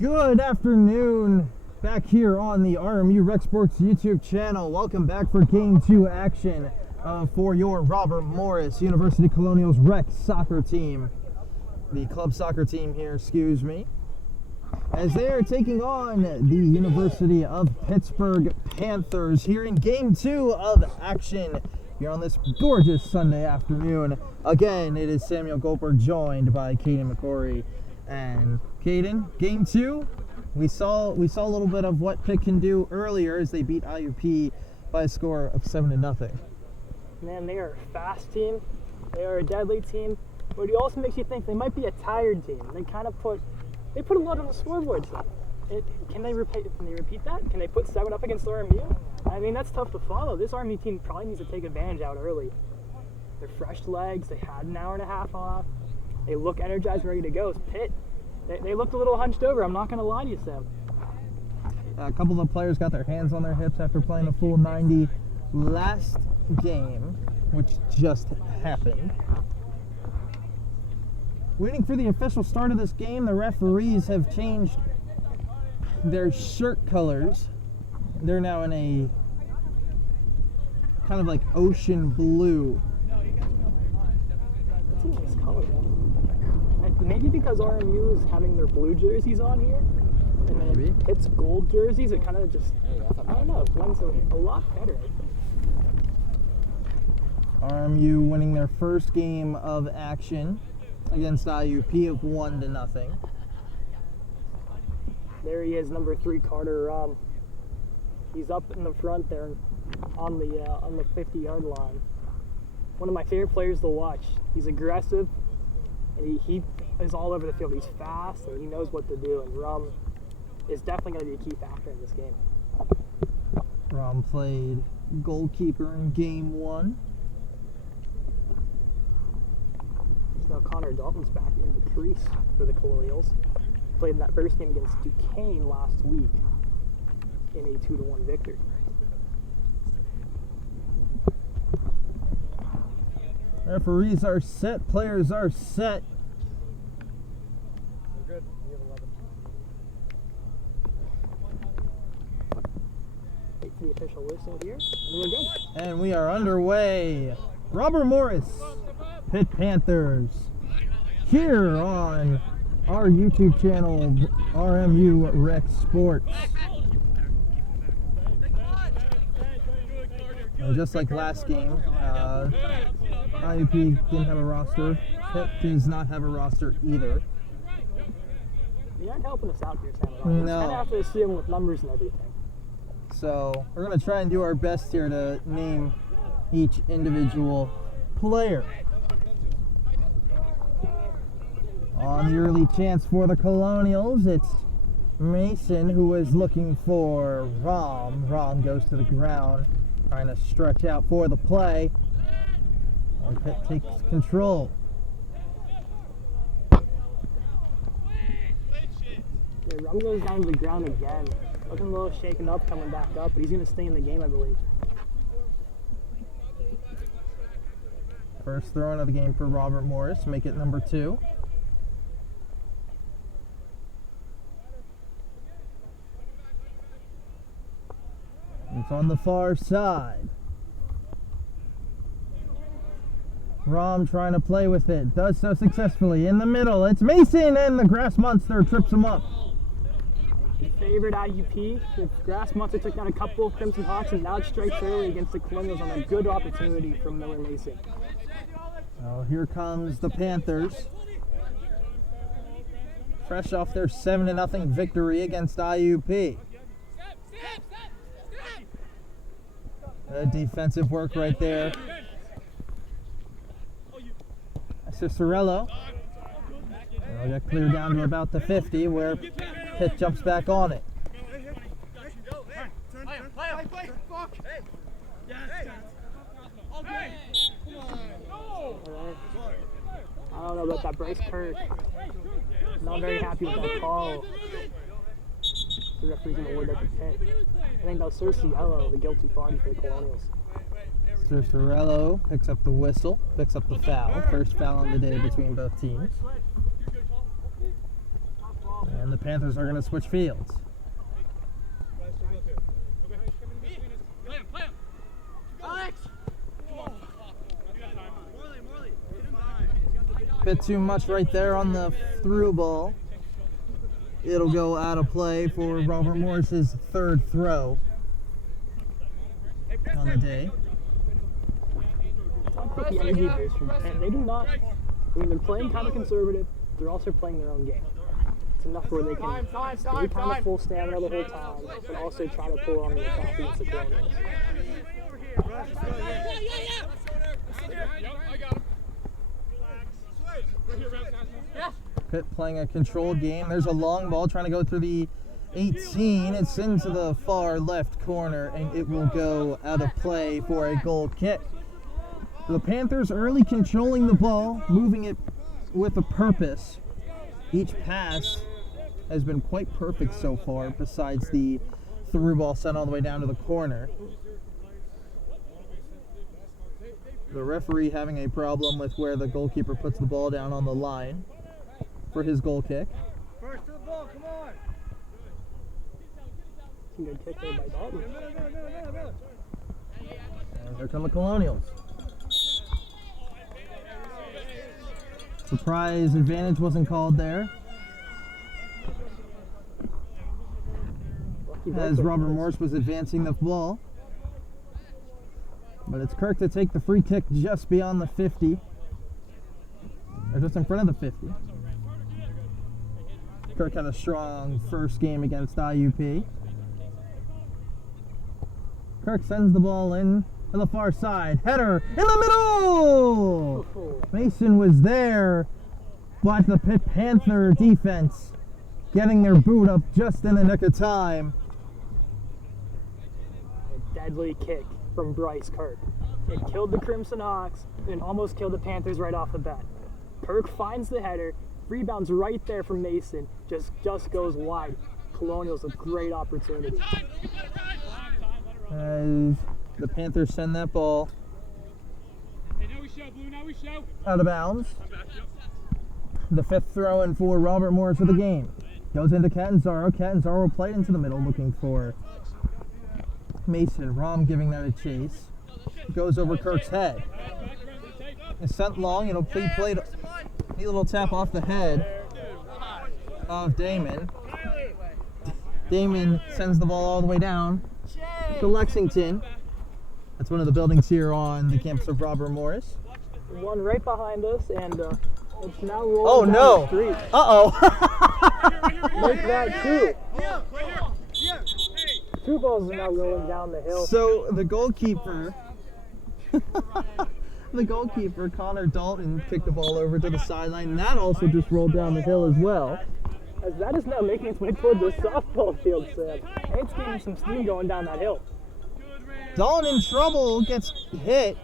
Good afternoon, back here on the RMU Rec Sports YouTube channel. Welcome back for Game 2 action for your Robert Morris University Colonials Rec soccer team. The club soccer team here, excuse me. As they are taking on the University of Pittsburgh Panthers here in Game 2 of action here on this gorgeous Sunday afternoon. Again, it is Samuel Goldberg joined by Cadeyn McCrory. And Cadeyn, Game 2, we saw a little bit of what Pitt can do earlier as they beat IUP by a score of 7-0. Man, they are a fast team. They are a deadly team. But it also makes you think they might be a tired team. They put a lot on the scoreboard. Can they repeat that? Can they put 7 up against RMU? I mean, that's tough to follow. This RMU team probably needs to take advantage out early. They're fresh legs. They had an hour and a half off. They look energized and ready to go. Pitt, they looked a little hunched over. I'm not going to lie to you, Sam. A couple of the players got their hands on their hips after playing a full 90 last game, which just happened. Waiting for the official start of this game, the referees have changed their shirt colors. They're now in a kind of like ocean blue. It's a nice color, though. Maybe because RMU is having their blue jerseys on here, and then Maybe. Pitt's gold jerseys, it kind of just, I don't know, it blends a lot better, I think. RMU winning their first game of action against IUP of 1-0. There he is, number 3, Carter. He's up in the front there on the 50-yard line. One of my favorite players to watch. He's aggressive, and he is all over the field. He's fast, and he knows what to do, and Rum is definitely going to be a key factor in this game. Rom played goalkeeper in Game 1. So now Connor Dalton's back in the crease for the Colonials. Played in that first game against Duquesne last week in a 2-1 victory. Referees are set, players are set. We're good. We have 11. Wait for the official whistle here, and we're good. And we are underway. Robert Morris, Pitt Panthers, here on our YouTube channel, RMU Rec Sports. Just like last game, IUP didn't have a roster. Pitt does not have a roster either. You aren't helping us out here, Sam, at all. No. You kind of have to assume with numbers and everything. So we're going to try and do our best here to name each individual player. On the early chance for the Colonials, it's Mason who is looking for Rom. Rom goes to the ground, trying to stretch out for the play. And Pitt takes control. Yeah, Rum goes down to the ground again. Looking a little shaken up, coming back up, but he's going to stay in the game, I believe. First throw in of the game for Robert Morris, make it number 2. It's on the far side. Rom trying to play with it, does so successfully. In the middle, it's Mason, and the grass monster trips him up. Favored IUP. The grass monster took down a couple of Crimson Hawks, and now it strikes early against the Colonials on a good opportunity from Miller Mason. Oh, here comes the Panthers. Fresh off their 7-0 victory against IUP. Defensive work right there. Cicerello. They'll get cleared down to about the 50 where Pitt jumps back on it. I don't know about that Bryce Kirk. Not very happy with that call. The referee's going to award that to Pitt. I think that was Cicerello, the guilty party for the Colonials. Cicerello picks up the whistle, picks up the foul. First foul on the day between both teams. And the The Panthers are going to switch fields. Bit too much right there on the through ball. It'll go out of play for Robert Morris's third throw on the day. Talk about the energy boost from Pitt. They do not, when they're playing kind of conservative, they're also playing their own game. It's enough where they can stay kind of full stamina the whole time, but also try to pull on the attack against the Colonials. Pitt playing a controlled game. There's a long ball trying to go through the 18. It's into the far left corner, and it will go out of play for a goal kick. The Panthers early controlling the ball, moving it with a purpose. Each pass has been quite perfect so far, besides the through ball sent all the way down to the corner. The referee having a problem with where the goalkeeper puts the ball down on the line for his goal kick. First to the ball, come on! Good kick there by Dalton. And here come the Colonials. Surprise advantage wasn't called there, as Robert Morris was advancing the ball. But it's Kirk to take the free kick just beyond the 50. Or just in front of the 50. Kirk had a strong first game against IUP. Kirk sends the ball in to the far side. Header in the middle! Mason was there, but the Pitt Panther defense getting their boot up just in the nick of time. A deadly kick from Bryce Kirk. It killed the Crimson Hawks and almost killed the Panthers right off the bat. Kirk finds the header, rebounds right there from Mason, just goes wide. Colonials a great opportunity. As the Panthers send that ball out of bounds. The fifth throw in for Robert Morris of the game. Goes into Catanzaro. Catanzaro will play into the middle looking for Mason. Rom giving that a chase. Goes over Kirk's head. It's sent long. It'll be played. A little tap off the head of Damon. Damon sends the ball all the way down to Lexington. That's one of the buildings here on the campus of Robert Morris. One right behind us, and it's now rolling down the street. Make that two. Two balls are now rolling down the hill. So the goalkeeper, Connor Dalton, kicked the ball over to the sideline, and that also just rolled down the hill as well. As that is now making its way towards the softball field, Sam. It's getting some steam going down that hill. Dalton in trouble, gets hit.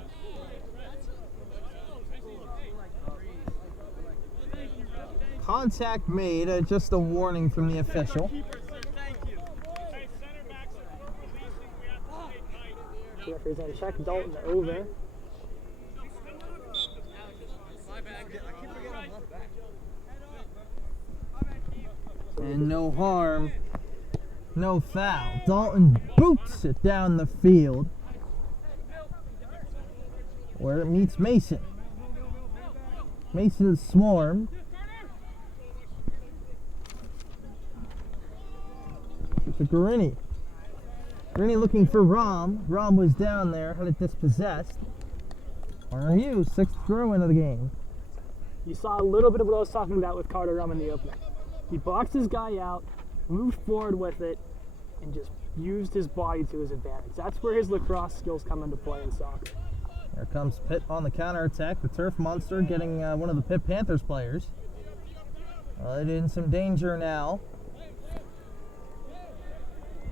Contact made, just a warning from the official. The referee's going to check Dalton over. And no harm, no foul. Dalton boots it down the field where it meets Mason. Mason's swarmed. To Guarini. Guarini looking for Rom. Rom was down there, had it dispossessed. RMU, sixth throw into the game. You saw a little bit of what I was talking about with Carter Rum in the opening. He boxed his guy out, moved forward with it, and just used his body to his advantage. That's where his lacrosse skills come into play in soccer. Here comes Pitt on the counterattack. The turf monster getting one of the Pitt Panthers players. It in some danger now.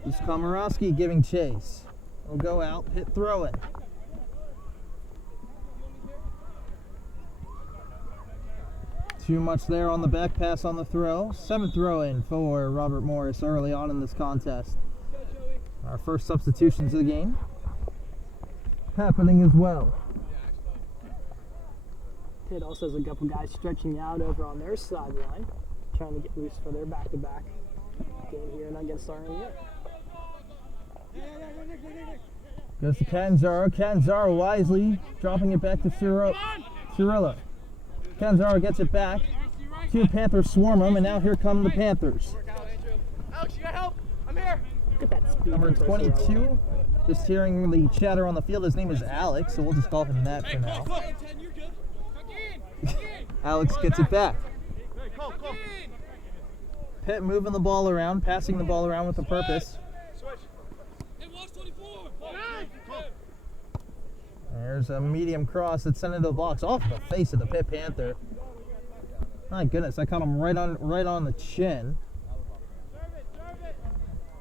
He's Komorowski giving chase. Will go out, Pitt throw it. Too much there on the back pass on the throw. Seventh throw in for Robert Morris early on in this contest. Our first substitutions of the game happening as well. Pitt also has a couple guys stretching out over on their sideline. trying to get loose for their back-to-back game here and against RMU. Goes to Cadeyn. Cadeyn wisely dropping it back to Cirillo. Cadeyn gets it back. Two Panthers swarm him, and now here come the Panthers. Alex, you got help? I'm here. Look at that speed. Number 22, just hearing the chatter on the field, his name is Alex, so we'll just call him that for now. Alex gets it back. Pitt moving the ball around, passing the ball around with a purpose. There's a medium cross that's sent into the box off the face of the Pitt Panther. My goodness, I caught him right on the chin.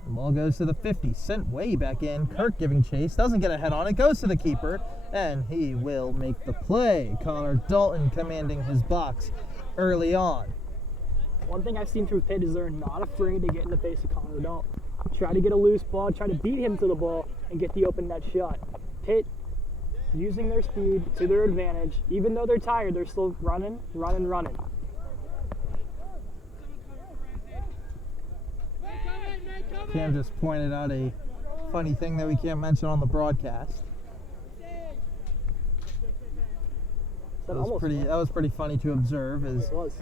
The ball goes to the 50, sent way back in. Kirk giving chase, doesn't get a head on it, goes to the keeper, and he will make the play. Connor Dalton commanding his box early on. One thing I've seen from Pitt is they're not afraid to get in the face of Connor Dalton. Try to get a loose ball, try to beat him to the ball, and get the open net shot. Pitt, using their speed to their advantage, even though they're tired, they're still running. Cam just pointed out a funny thing that we can't mention on the broadcast. That was pretty funny to observe. As It was.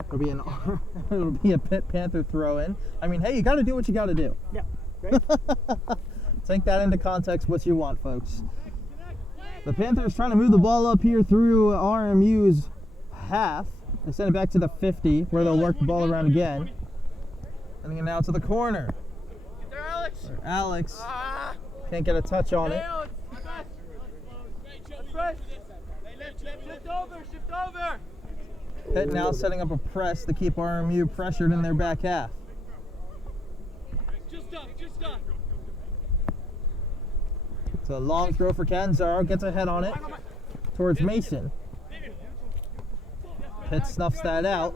it'll be a Pitt Panther throw in. I mean, hey, you got to do what you got to do. Yeah, right? Take that into context what you want, folks. The Panthers trying to move the ball up here through RMU's half. They send it back to the 50 where they'll work the ball around again. Sending it now to the corner. There, Alex. Alex can't get a touch on it. Shift over. Pitt now setting up a press to keep RMU pressured in their back half. Just stop. It's a long throw for Cadeyn. Gets a head on it towards Mason. Pitt snuffs that out.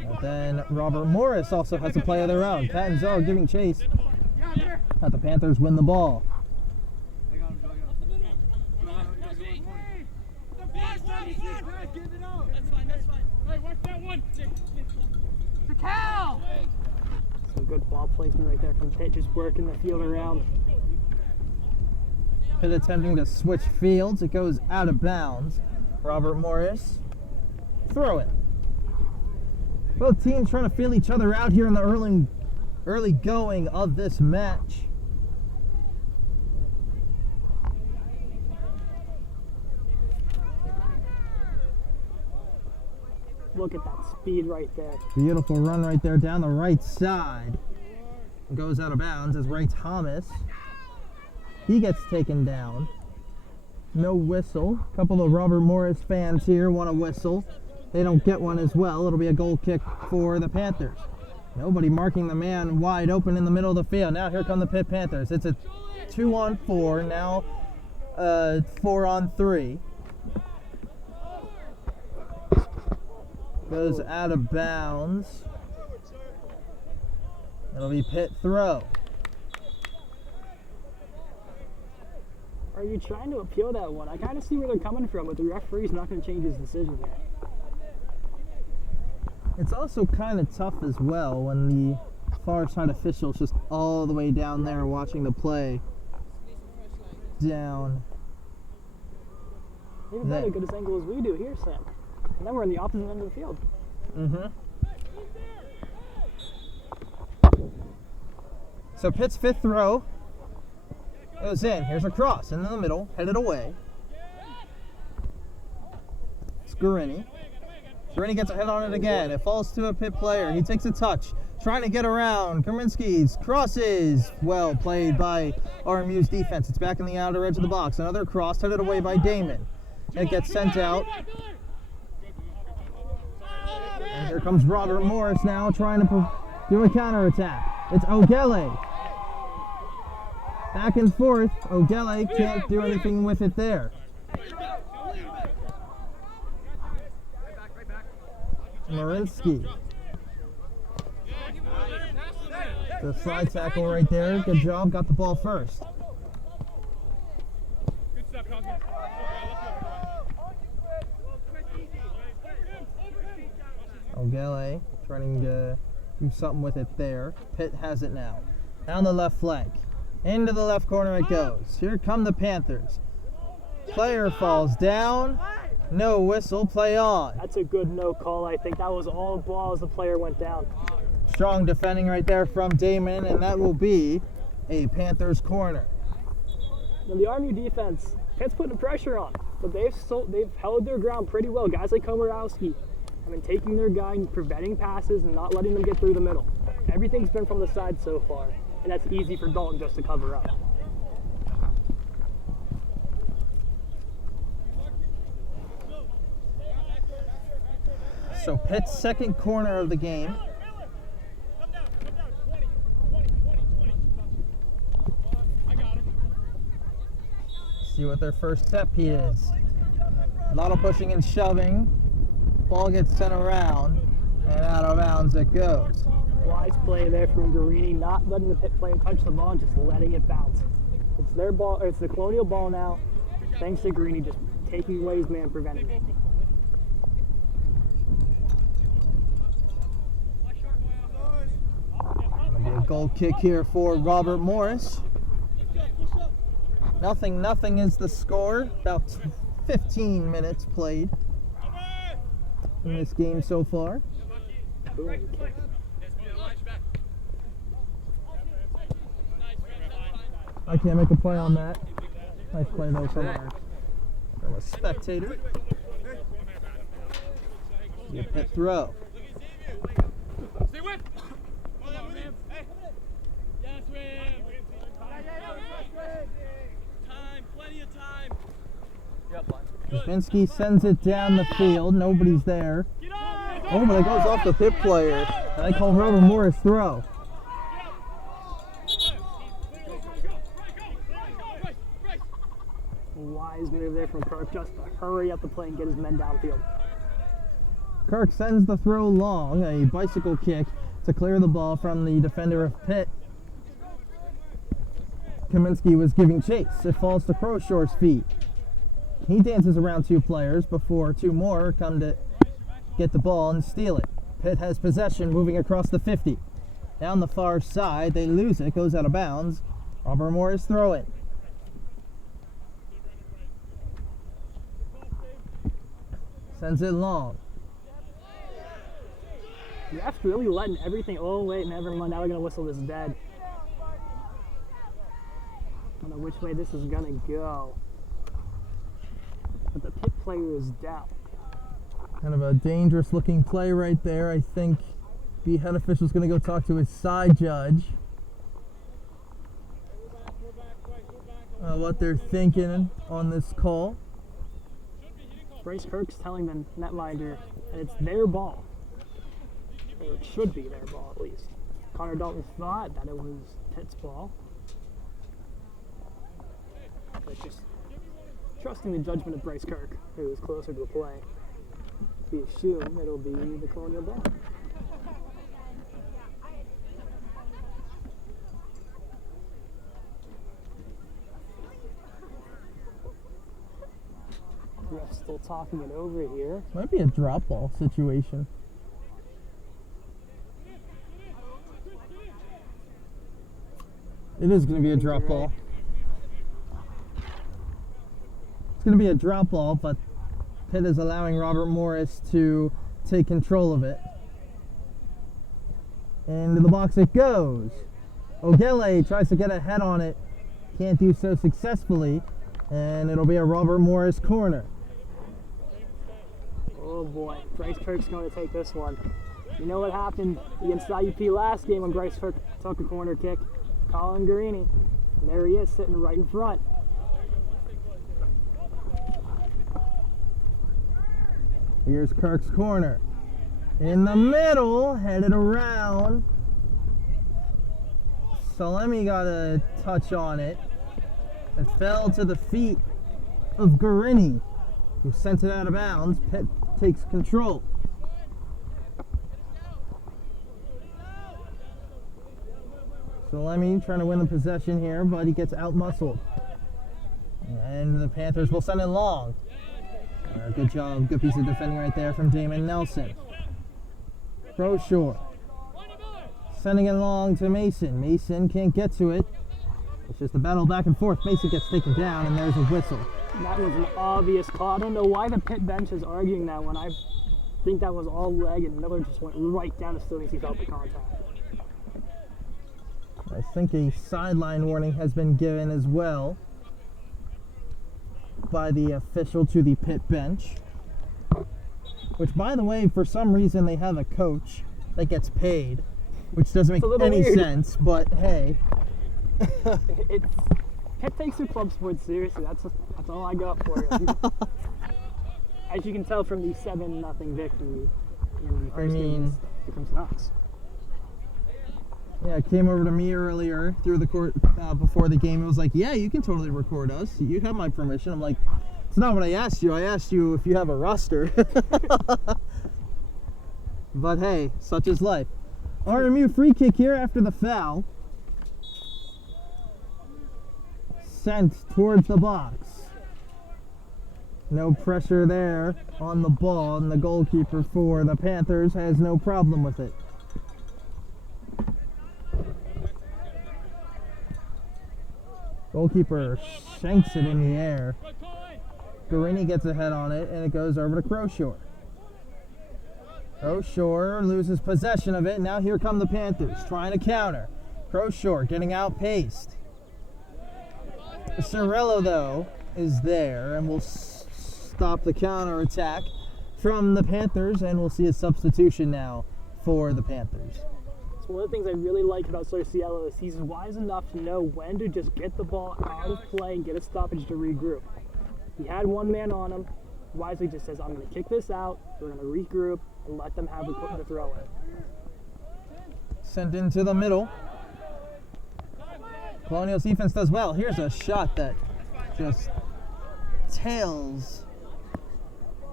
And then Robert Morris also has a play of their own. Cadeyn giving chase. But the Panthers win the ball. Some good ball placement right there from Pitt, just working the field around. Pitt attempting to switch fields. It goes out of bounds. Robert Morris. Throw it. Both teams trying to feel each other out here in the early going of this match. Look at that speed right there. Beautiful run right there down the right side. Goes out of bounds as Ray Thomas. He gets taken down. No whistle. A couple of Robert Morris fans here want a whistle. They don't get one as well. It'll be a goal kick for the Panthers. Nobody marking the man wide open in the middle of the field. Now here come the Pitt Panthers. It's a 2-on-4. Now 4-on-3. Goes out of bounds. It'll be Pitt throw. Are you trying to appeal that one? I kind of see where they're coming from, but the referee's not going to change his decision here. It's also kind of tough as well when the far side official's just all the way down there watching the play down. Maybe not as good as angle as we do here, Sam. And then we're on the opposite end of the field. So Pitt's fifth throw goes in. Here's a cross in the middle, headed away. Scarini. Scarini gets a head on it again. It falls to a Pitt player. He takes a touch, trying to get around. Kaminsky's crosses. Well played by RMU's defense. It's back in the outer edge of the box. Another cross headed away by Damon. It gets sent out. And here comes Robert Morris now trying to do a counterattack. It's Ogele. Back and forth. Ogele can't do anything with it there. Marinsky. The slide tackle right there. Good job. Got the ball first. Ogele Trying to do something with it there. Pitt has it now. Down the left flank. Into the left corner it goes. Here come the Panthers. Player falls down. No whistle, play on. That's a good no call. I think that was all ball as the player went down. Strong defending right there from Damon, and that will be a Panthers corner. Now the RMU defense, Pitt's putting pressure on, but they've held their ground pretty well. Guys like Komorowski have been taking their guy and preventing passes and not letting them get through the middle. Everything's been from the side so far, and that's easy for Dalton just to cover up. So Pitt's second corner of the game. See what their step step is. A lot of pushing and shoving. Ball gets sent around, and out of bounds it goes. Wise play there from Guarini, not letting the Pitt player touch the ball and just letting it bounce. It's their ball, or it's the Colonial ball now. Thanks to Guarini just taking away his man, preventing it. A goal kick here for Robert Morris. Nothing is the score. About 15 minutes played in this game so far. I can't make a play on that. Nice play though from a spectator. You Pitt throw. Stay with. Yes, Wim. Time, plenty of time. Jasinski sends it down the field. Nobody's there. Oh, but it goes off the Pitt player. And I call Robert Morris throw. Wise move there from Kirk just to hurry up the play and get his men downfield. Kirk sends the throw long, a bicycle kick to clear the ball from the defender of Pitt. Kaminsky was giving chase. It falls to Crowshore's feet. He dances around two players before two more come to get the ball and steal it. Pitt has possession moving across the 50. Down the far side, they lose it, goes out of bounds. Robert Morris throw it. Sends it long. Ref's really letting everything. Oh, wait, never mind. Now they're going to whistle this dead. I don't know which way this is going to go. But the Pitt player is down. Kind of a dangerous looking play right there. I think the head official's going to go talk to his side judge. What they're thinking on this call. Bryce Kirk's telling the netminder that it's their ball. Or it should be their ball, at least. Connor Dalton thought that it was Pitt's ball. But just trusting the judgment of Bryce Kirk, who is closer to the play, we assume it'll be the Colonial ball. Ref's still talking it over here. Might be a drop ball situation. It is going to be a drop ball. It's going to be a drop ball, but Pitt is allowing Robert Morris to take control of it. Into the box it goes. Ogele tries to get a head on it. Can't do so successfully. And it'll be a Robert Morris corner. Oh boy, Bryce Kirk's going to take this one. You know what happened against IUP last game when Bryce Kirk took a corner kick? Colin Guarini. And there he is, sitting right in front. Here's Kirk's corner. In the middle, headed around. Salemi got a touch on it. It fell to the feet of Guarini, who sent it out of bounds. Pitt takes control. Salemi trying to win the possession here, but he gets out-muscled. And the Panthers will send it long. Good job, good piece of defending right there from Damon Nelson. Crowshore. Sending it along to Mason. Mason can't get to it. It's just a battle back and forth. Mason gets taken down, and there's a whistle. That was an obvious call. I don't know why the pit bench is arguing that one. I think that was all leg, and Miller just went right down as soon as he felt the contact. I think a sideline warning has been given as well by the official to the pit bench. Which, by the way, for some reason they have a coach that gets paid, which doesn't make any sense, but hey. Pitt takes their club sports seriously. That's all I got for you. As you can tell from the 7-0 victory in the first game, it becomes nuts. Yeah, it came over to me earlier through the court before the game. It was like, yeah, you can totally record us. You have my permission. I'm like, it's not what I asked you. I asked you if you have a roster. But hey, such is life. RMU free kick here after the foul. Sent towards the box. No pressure there on the ball, and the goalkeeper for the Panthers has no problem with it. Goalkeeper shanks it in the air. Cadeyn gets a head on it, and it goes over to Crowshore. Crowshore loses possession of it. Now here come the Panthers trying to counter. Crowshore getting outpaced. Sorello, though, is there and will stop the counter attack from the Panthers, and we'll see a substitution now for the Panthers. It's one of the things I really like about Sorciello is he's wise enough to know when to just get the ball out of play and get a stoppage to regroup. He had one man on him. Wisely just says, I'm going to kick this out, we're going to regroup, and let them have the throw in. Sent into the middle. Colonial's defense does well. Here's a shot that just tails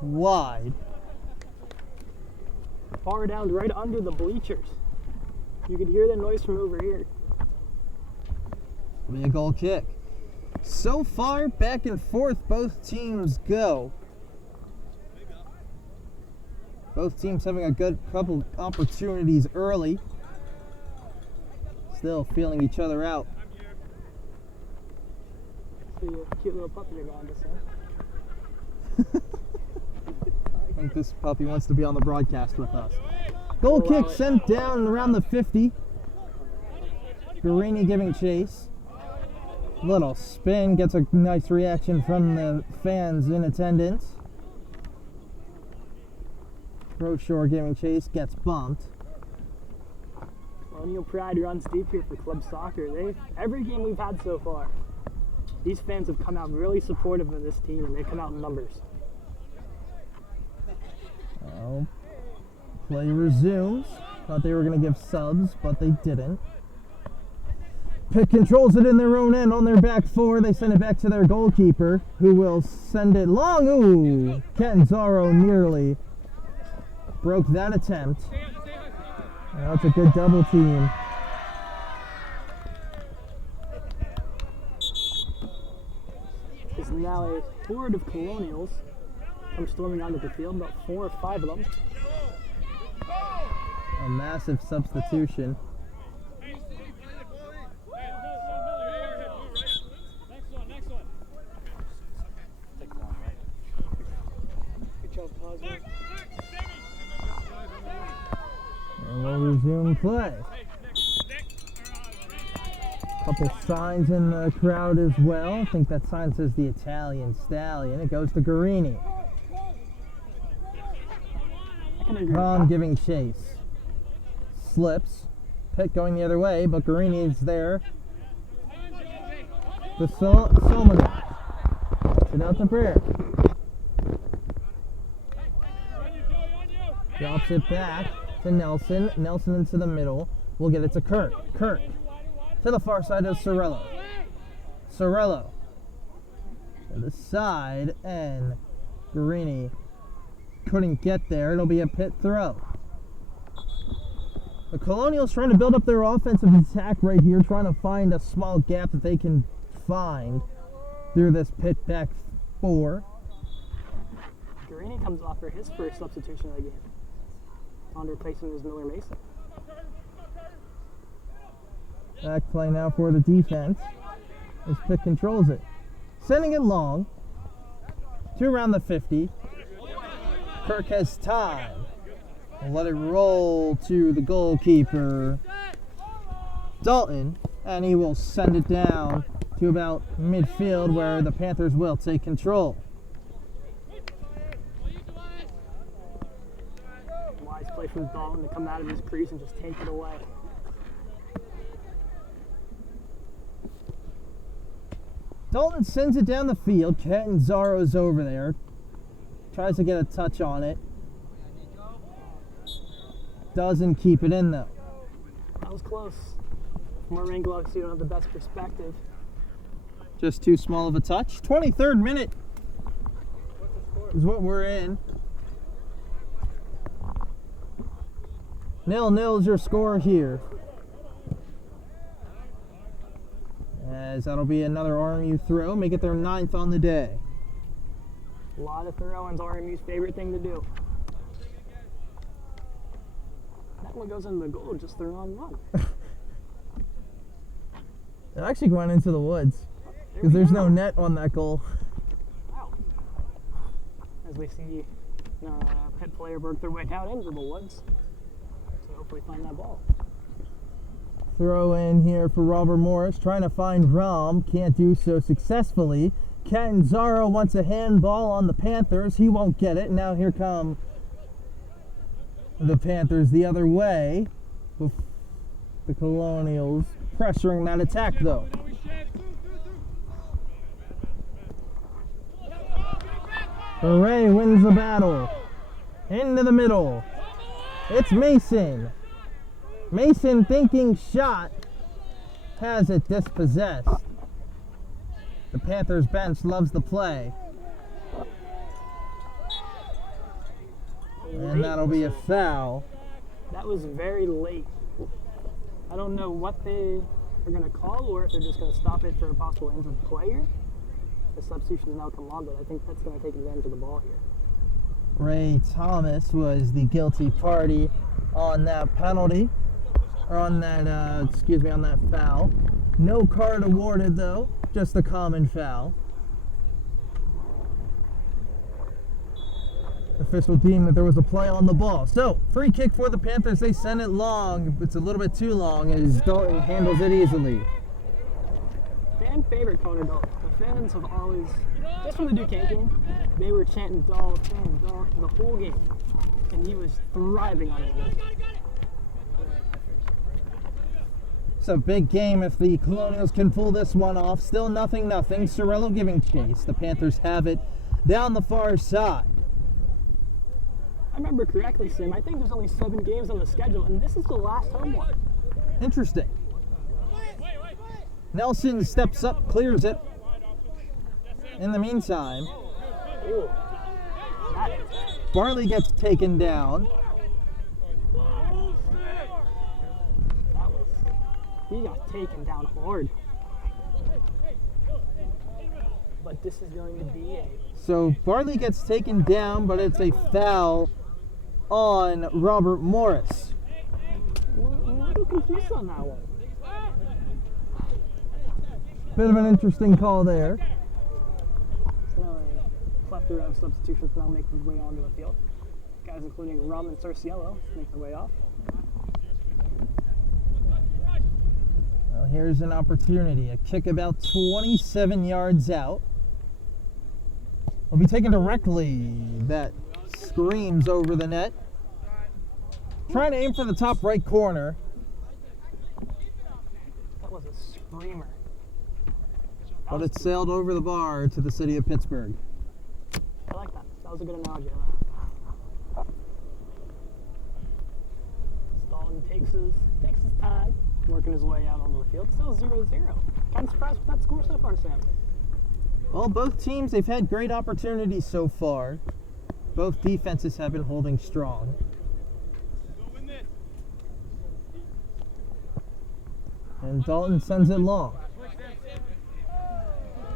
wide. Far down, right under the bleachers. You could hear the noise from over here. It'll be a goal kick. So far, back and forth, both teams go. Both teams having a good couple opportunities early. Still feeling each other out. See a cute little puppy you're going to say. I think this puppy wants to be on the broadcast with us. Goal kick sent down around the 50. Cadeyn giving chase. Little spin, gets a nice reaction from the fans in attendance. Crowshore giving chase, gets bumped. Colonial pride runs deep here for club soccer. Every game we've had so far, these fans have come out really supportive of this team, and they've come out in numbers. Oh, play resumes. Thought they were going to give subs, but they didn't. Pitt controls it in their own end on their back four. They send it back to their goalkeeper, who will send it long. Ooh, Catanzaro nearly broke that attempt. Now it's a good double team. It's now a horde of Colonials come storming onto the field, about 4 or 5 of them. A massive substitution. And we'll resume play. Couple signs in the crowd as well. I think that sign says the Italian Stallion. It goes to Cadeyn. Ron giving chase. Slips. Pitt going the other way, but Cadeyn is there. The Solomon. Sit out the prayer. Drops it back to Nelson. Nelson into the middle. We'll get it to Kirk. Kirk. To the far side of Sorello. Sorello. To the side, and Cadeyn couldn't get there. It'll be a Pitt throw. The Colonials trying to build up their offensive attack right here, trying to find a small gap that they can find through this Pitt back four. Cadeyn comes off for his first substitution of the game. on to replace him is Miller Mason. Back play now for the defense as Pitt controls it. Sending it long to around the 50. Kirk has time. We'll let it roll to the goalkeeper, Dalton, and he will send it down to about midfield where the Panthers will take control. Wise play from Dalton to come out of his crease and just take it away. Dalton sends it down the field. Cadeyn over there. Tries to get a touch on it. Doesn't keep it in though. That was close. From our angle, obviously, you don't have the best perspective. Just too small of a touch. 23rd minute is what we're in. 0-0 is your score here. As that'll be another RMU throw. Make it their 9th on the day. A lot of throw-ins, RMU's favorite thing to do. That one goes into the goal, just the wrong one. It actually went into the woods because there's no net on that goal. Wow. As we see Pitt player work their way out into the woods to hopefully find that ball. Throw in here for Robert Morris, trying to find Rom, can't do so successfully. Cadeyn wants a handball on the Panthers, he won't get it. Now here come the Panthers the other way. The Colonials pressuring that attack though. Hooray wins the battle. Into the middle. It's Mason. Mason thinking shot, has it dispossessed. The Panthers bench loves the play. And that'll be a foul. That was very late. I don't know what they are going to call or if they're just going to stop it for a possible injured player. The substitution has now come on, but I think that's going to take advantage of the ball here. Ray Thomas was the guilty party on that penalty. Or on that, on that foul. No card awarded though, just a common foul. Official deemed that there was a play on the ball. So, free kick for the Panthers. They send it long. It's a little bit too long as Dalton handles it easily. Fan favorite Connor Dalton. The fans have always, just from the Duquesne game, they were chanting Dalton the whole game. And he was thriving on it. It's a big game if the Colonials can pull this one off. Still 0-0. Sorello giving chase. The Panthers have it down the far side. I remember correctly, Sim. I think there's only 7 games on the schedule, and this is the last home one. Interesting. Nelson steps up, clears it. In the meantime, Ooh. Barley gets taken down. He got taken down hard. But this is going to be a... So Barley gets taken down, but it's a foul on Robert Morris. A little confused on that one. Bit of an interesting call there. So now a plethora of substitutions now make their way onto the field. Guys including Rum and Cerciello make their way off. Well, here's an opportunity. A kick about 27 yards out. Will be taken directly. That screams over the net. Trying to aim for the top right corner. That was a screamer. But it sailed over the bar to the city of Pittsburgh. I like that. That was a good analogy. Dalton takes his time, working his way out onto the field. Still 0-0. Kind of surprised with that score so far, Sam. Well, both teams, they've had great opportunities so far. Both defenses have been holding strong. And Dalton sends it long.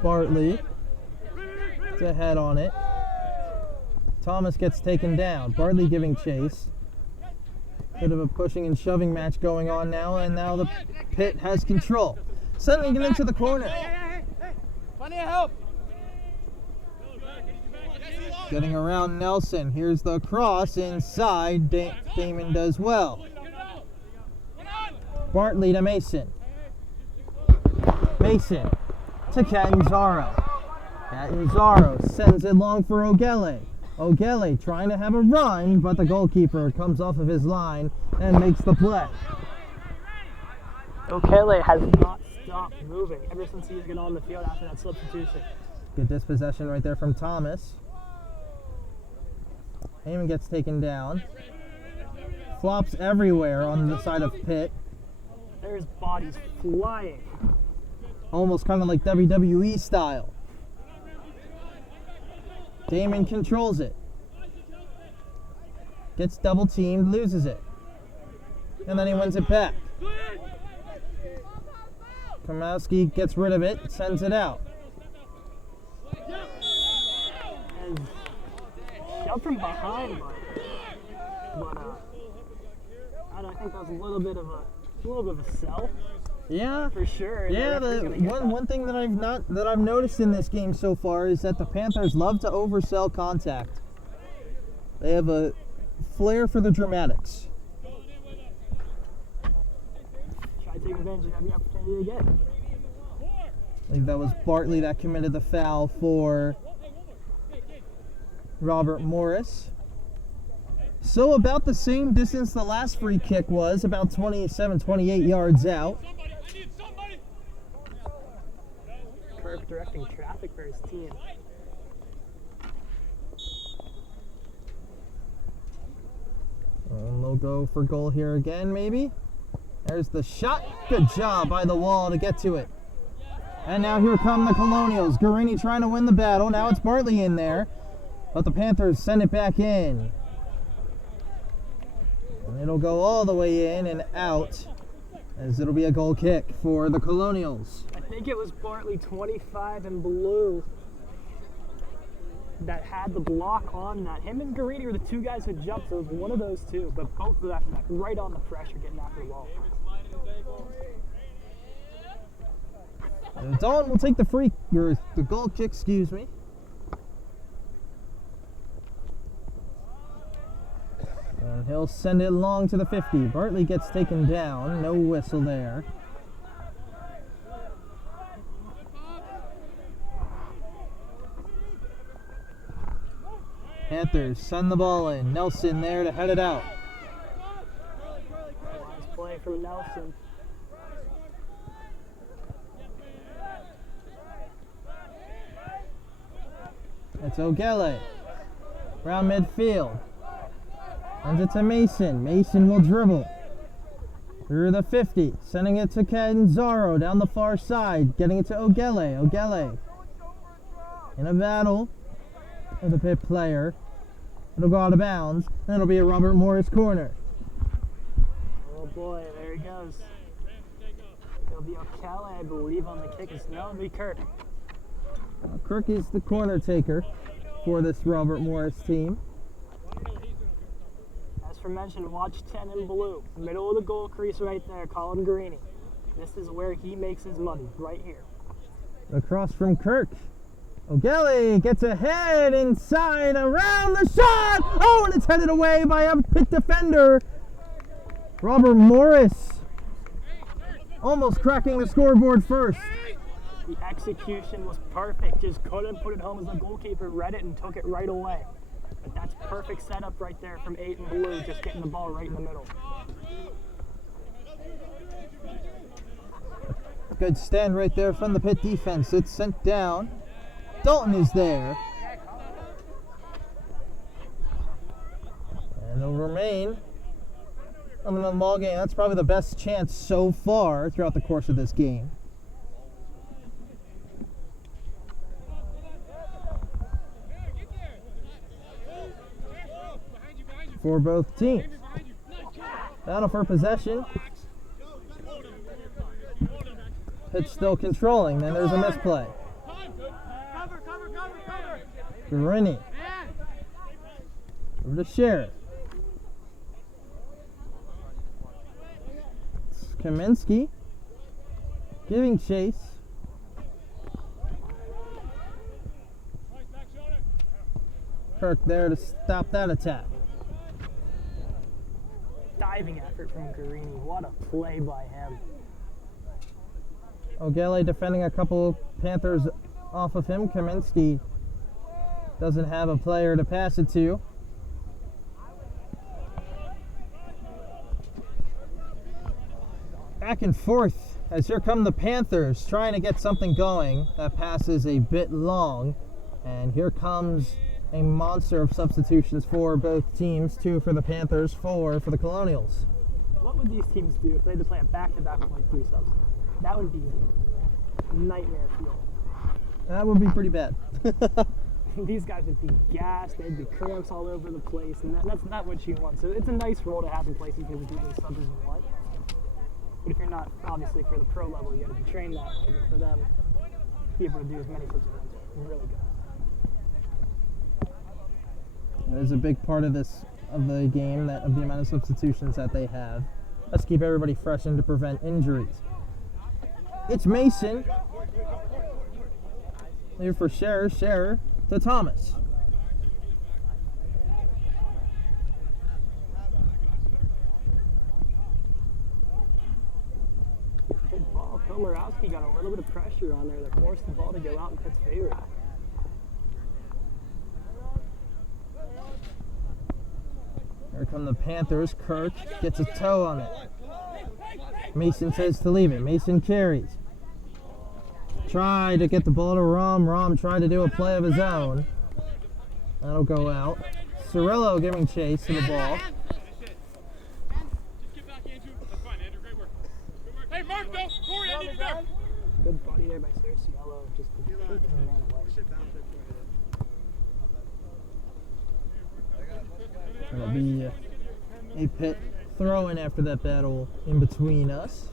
Bartley to head on it. Thomas gets taken down. Bartley giving chase. Bit of a pushing and shoving match going on now, and now the Pitt has control. Sending it into the corner. Plenty of help. Getting around Nelson. Here's the cross inside. Damon does well. Bartley to Mason. Mason to Catanzaro. Catanzaro sends it long for Ogele. Ogele trying to have a run, but the goalkeeper comes off of his line and makes the play. Okele has not stopped moving ever since he's been on the field after that substitution. Good dispossession right there from Thomas. Heyman gets taken down. Flops everywhere on the side of Pitt. There's bodies flying. Almost kind of like WWE style. Damon controls it. Gets double teamed, loses it. And then he wins it back. Kamowski gets rid of it, sends it out. And jumped from behind, but I think that was a little bit of a sell. Yeah, for sure. Yeah, one thing that I've noticed in this game so far is that the Panthers love to oversell contact. They have a flair for the dramatics. Try to take advantage of every opportunity to get. I think that was Bartley that committed the foul for Robert Morris. So about the same distance the last free kick was, about 27, 28 yards out. Kirk directing traffic for his team. And they'll go for goal here again, maybe. There's the shot. Good job by the wall to get to it. And now here come the Colonials. Guarini trying to win the battle. Now it's Bartley in there. But the Panthers send it back in. And it'll go all the way in and out, as it'll be a goal kick for the Colonials. I think it was Bartley 25 in blue that had the block on that. Him and Guarini were the two guys who jumped, so it was one of those two, but both of them after that, right on the pressure, getting after the ball. Dawn will take the goal kick, excuse me. And he'll send it long to the 50. Bartley gets taken down. No whistle there. Panthers send the ball in. Nelson there to head it out. Nice play from Nelson. It's Ogele. Around midfield. Sends it to Mason. Mason will dribble. Through the 50. Sending it to Catanzaro down the far side. Getting it to Ogele. Ogele. In a battle with a Pitt player. It'll go out of bounds. And it'll be a Robert Morris corner. Oh boy, there he goes. It'll be Okele, I believe, on the kick. No, it'll be Kirk. Kirk is the corner taker for this Robert Morris team. As for mentioned, watch 10 in blue. Middle of the goal crease right there, Colin Guarini. This is where he makes his money, right here. Across from Kirk. Ogele gets ahead inside, around the shot! Oh, and it's headed away by a Pitt defender. Robert Morris almost cracking the scoreboard first. The execution was perfect. Just couldn't put it home as the goalkeeper read it and took it right away. But that's perfect setup right there from 8 in blue, just getting the ball right in the middle. Good stand right there from the Pitt defense. It's sent down. Dalton is there. And it'll remain in the ball game. That's probably the best chance so far throughout the course of this game. For both teams. Battle for possession. Pitch still controlling, then there's a misplay. Guarini. Over to Sheriff. Kaminsky giving chase. Kirk there to stop that attack. Diving effort from Cadeyn. What a play by him. O'Galley defending a couple Panthers off of him. Kaminsky doesn't have a player to pass it to. Back and forth as here come the Panthers trying to get something going. That pass is a bit long, and here comes a monster of substitutions for both teams. 2 for the Panthers, 4 for the Colonials. What would these teams do if they had to play a back-to-back with like 3 subs? That would be nightmare fuel. That would be pretty bad. These guys would be gassed, there'd be cramps all over the place, and that's not what you want. So it's a nice role to have in place. You can do as many subs as you want. But if you're not, obviously, for the pro level, you got to be trained that way. But for them, be able to do as many subs as you want, really good. That is a big part of the game, of the amount of substitutions that they have. Let's keep everybody fresh and to prevent injuries. It's Mason. Here for Scherer to Thomas. Good ball. Komorowski got a little bit of pressure on there that forced the ball to go out in Pitt's favor. Here come the Panthers. Kirk gets a toe on it. Mason says to leave it. Mason carries. Tried to get the ball to Rom. Rom tried to do a play of his own. That'll go out. Cirillo giving chase to the ball. Hey, Mark, go! Corey, I need to go! Good body there by Cirillo. Just ran away. That'll be a Pitt throw-in after that battle in between us.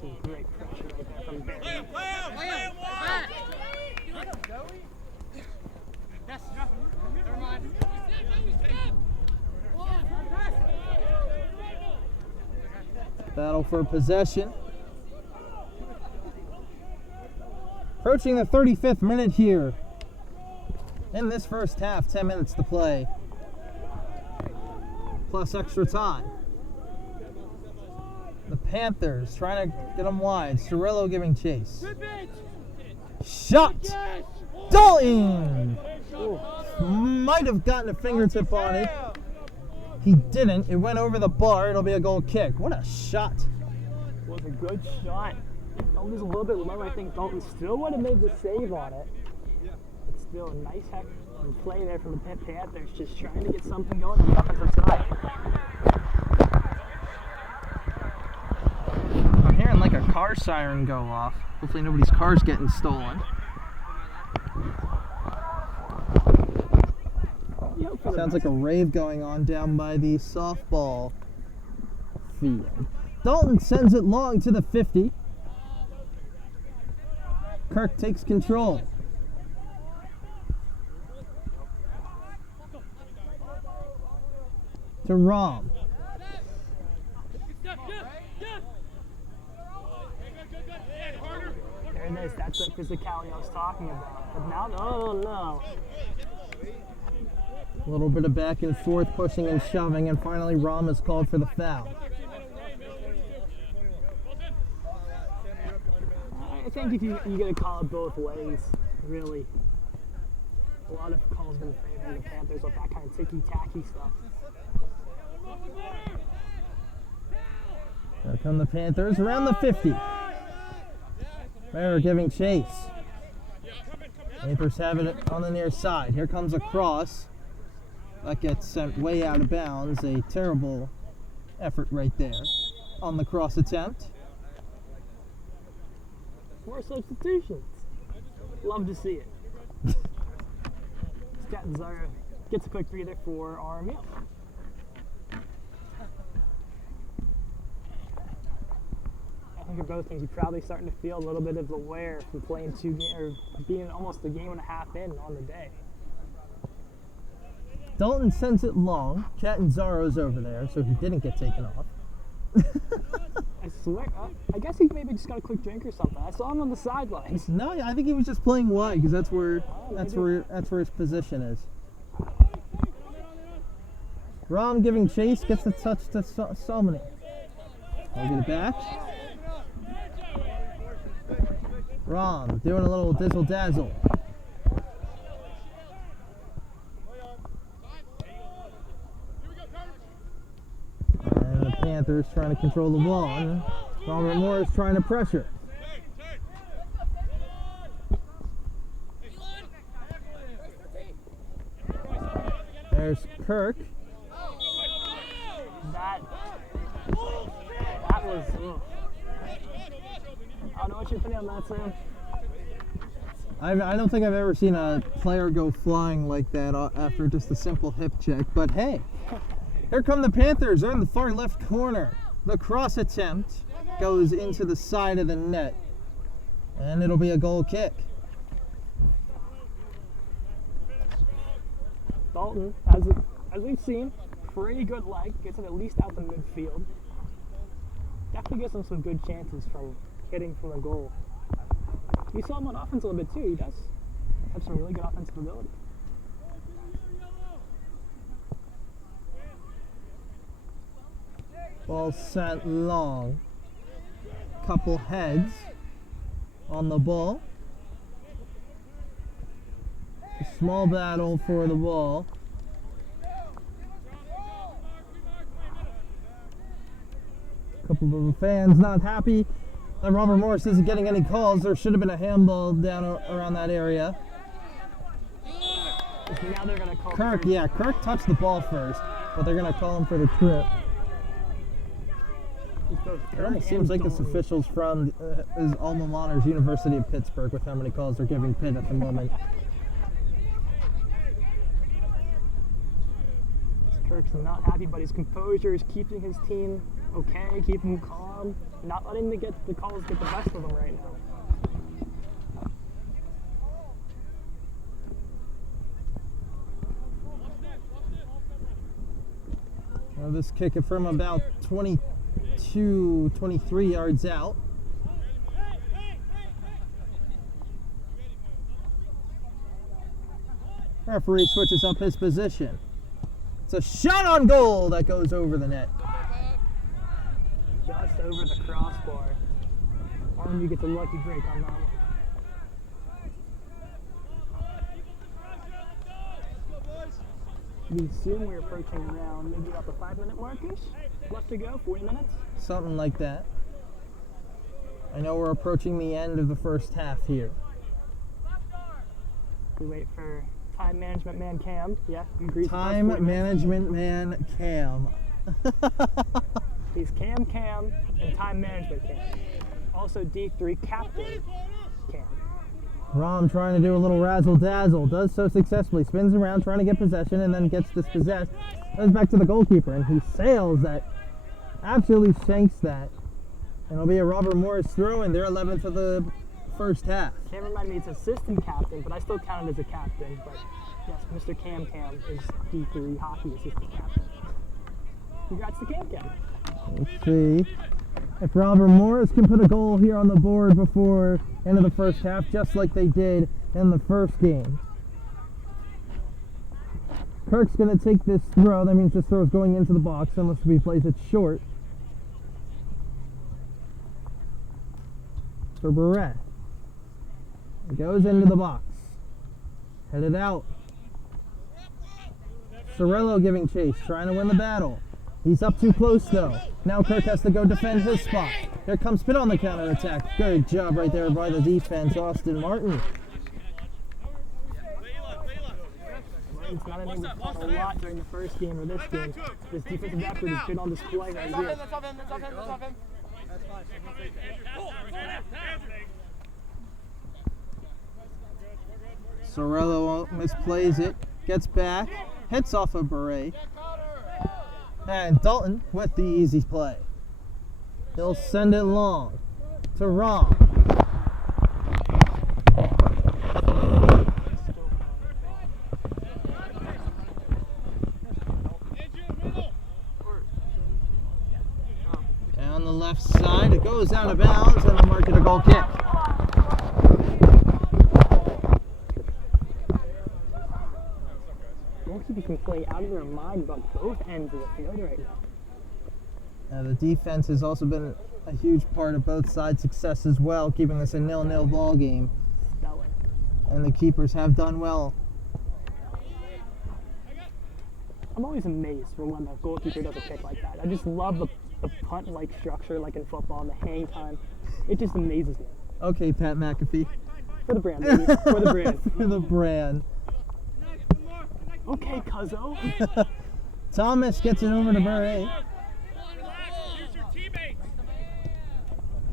Some great pressure right there from Barry. Lay him! Never mind. Battle for possession. Approaching the 35th minute here in this first half. 10 minutes to play, plus extra time. The Panthers trying to get them wide. Cirillo giving chase. Shot! Dalton! Might have gotten a fingertip on it. He didn't. It went over the bar. It'll be a goal kick. What a shot. It was a good shot. Dalton's a little bit low. I think Dalton still would have made the save on it. But still, a nice heck of a play there from the Pitt Panthers, just trying to get something going on the offensive side. I'm hearing like a car siren go off. Hopefully nobody's car's getting stolen. Sounds like a rave going on down by the softball field. Dalton sends it long to the 50. Kirk takes control. To Rom. There it is. That's the physicality I was talking about. But now, oh no. A little bit of back and forth, pushing and shoving, and finally Rom is called for the foul. I think if you get to call it both ways, really. A lot of calls in favor of the Panthers with that kind of ticky-tacky stuff. Here come the Panthers around the 50. They're giving chase. Panthers have it on the near side. Here comes a cross. That gets sent way out of bounds. A terrible effort right there on the cross attempt. More substitutions. Love to see it. Cadeyn gets a quick breather for RMU. think for both teams, you're probably starting to feel a little bit of the wear from playing or being almost a game and a half in on the day. Dalton sends it long. Catanzaro's over there, so he didn't get taken off. I swear, I guess he maybe just got a quick drink or something. I saw him on the sidelines. No, I think he was just playing wide because that's where his position is. Rom giving chase, gets the touch to Salmony. I'll get it back. Rom doing a little dizzle dazzle. And the Panthers trying to control the ball. And Robert Morris trying to pressure. There's Kirk. That was. Ugh. I don't know what you're putting on that, Sam. I don't think I've ever seen a player go flying like that after just a simple hip check. But hey, here come the Panthers. They're in the far left corner. The cross attempt goes into the side of the net, and it'll be a goal kick. Dalton, as we've seen, pretty good leg, gets it at least out the midfield. Definitely gives him some good chances from hitting from the goal. We saw him on offense a little bit too. He does have some really good offensive ability. Ball sent long. Couple heads on the ball. A small battle for the ball. Couple of the fans not happy that Robert Morris isn't getting any calls. There should have been a handball down around that area. Now they're gonna call Kirk touched the ball first, but they're gonna call him for the trip. It almost seems like this official's from his alma mater's University of Pittsburgh with how many calls they're giving Pitt at the moment. Kirk's not happy, but his composure is keeping his team okay, keeping them calm, not letting the calls get the best of them right now. Well, this kick it from about 22, 23 yards out. Referee switches up his position. It's a shot on goal that goes over the net. Just over the crossbar. RMU gets a lucky break on that one. We assume we're approaching around maybe about the 5-minute mark-ish. Left to go, 40 minutes. Something like that. I know we're approaching the end of the first half here. We wait for time management man Cam. Yeah, he agrees. Time management man Cam. He's Cam, and time management Cam. Also D3 captain Cam. Rom trying to do a little razzle-dazzle, does so successfully, spins around trying to get possession and then gets dispossessed. Goes back to the goalkeeper and he sails that, absolutely shanks that. And it'll be a Robert Morris throw-in, their 11th of the first half. Can't remind me it's assistant captain, but I still count it as a captain. But yes, Mr. Cam is D3 hockey assistant captain. Congrats to Cam. Let's see if Robert Morris can put a goal here on the board before end of the first half, just like they did in the first game. Kirk's going to take this throw. That means this throw is going into the box unless he plays it short. For Barrett. It goes into the box. Headed out. Sorello giving chase, trying to win the battle. He's up too close though. Now Kirk has to go defend his spot. Here comes Pitt on the counterattack. Good job right there by the defense, Austin Martin. Martin's not able to call a lot during the first game or this game. This defensive effort has been on display right here. Sorello misplays it, gets back, hits off a beret. And Dalton with the easy play. He'll send it long. to Rom. Down the left side, it goes out of bounds, and they'll mark it a goal kick. Goalkeepers can play out of their mind about both ends of the field right now. The defense has also been a huge part of both sides' success as well, keeping this a 0-0 ball game. Spelling. And the keepers have done well. I'm always amazed when the goalkeeper does a kick like that. I just love the punt-like structure, like in football, and the hang time. It just amazes me. Okay, Pat McAfee. For the brand, baby. For the brand. For the brand. Okay, cuzzo. Thomas gets it over to Beret.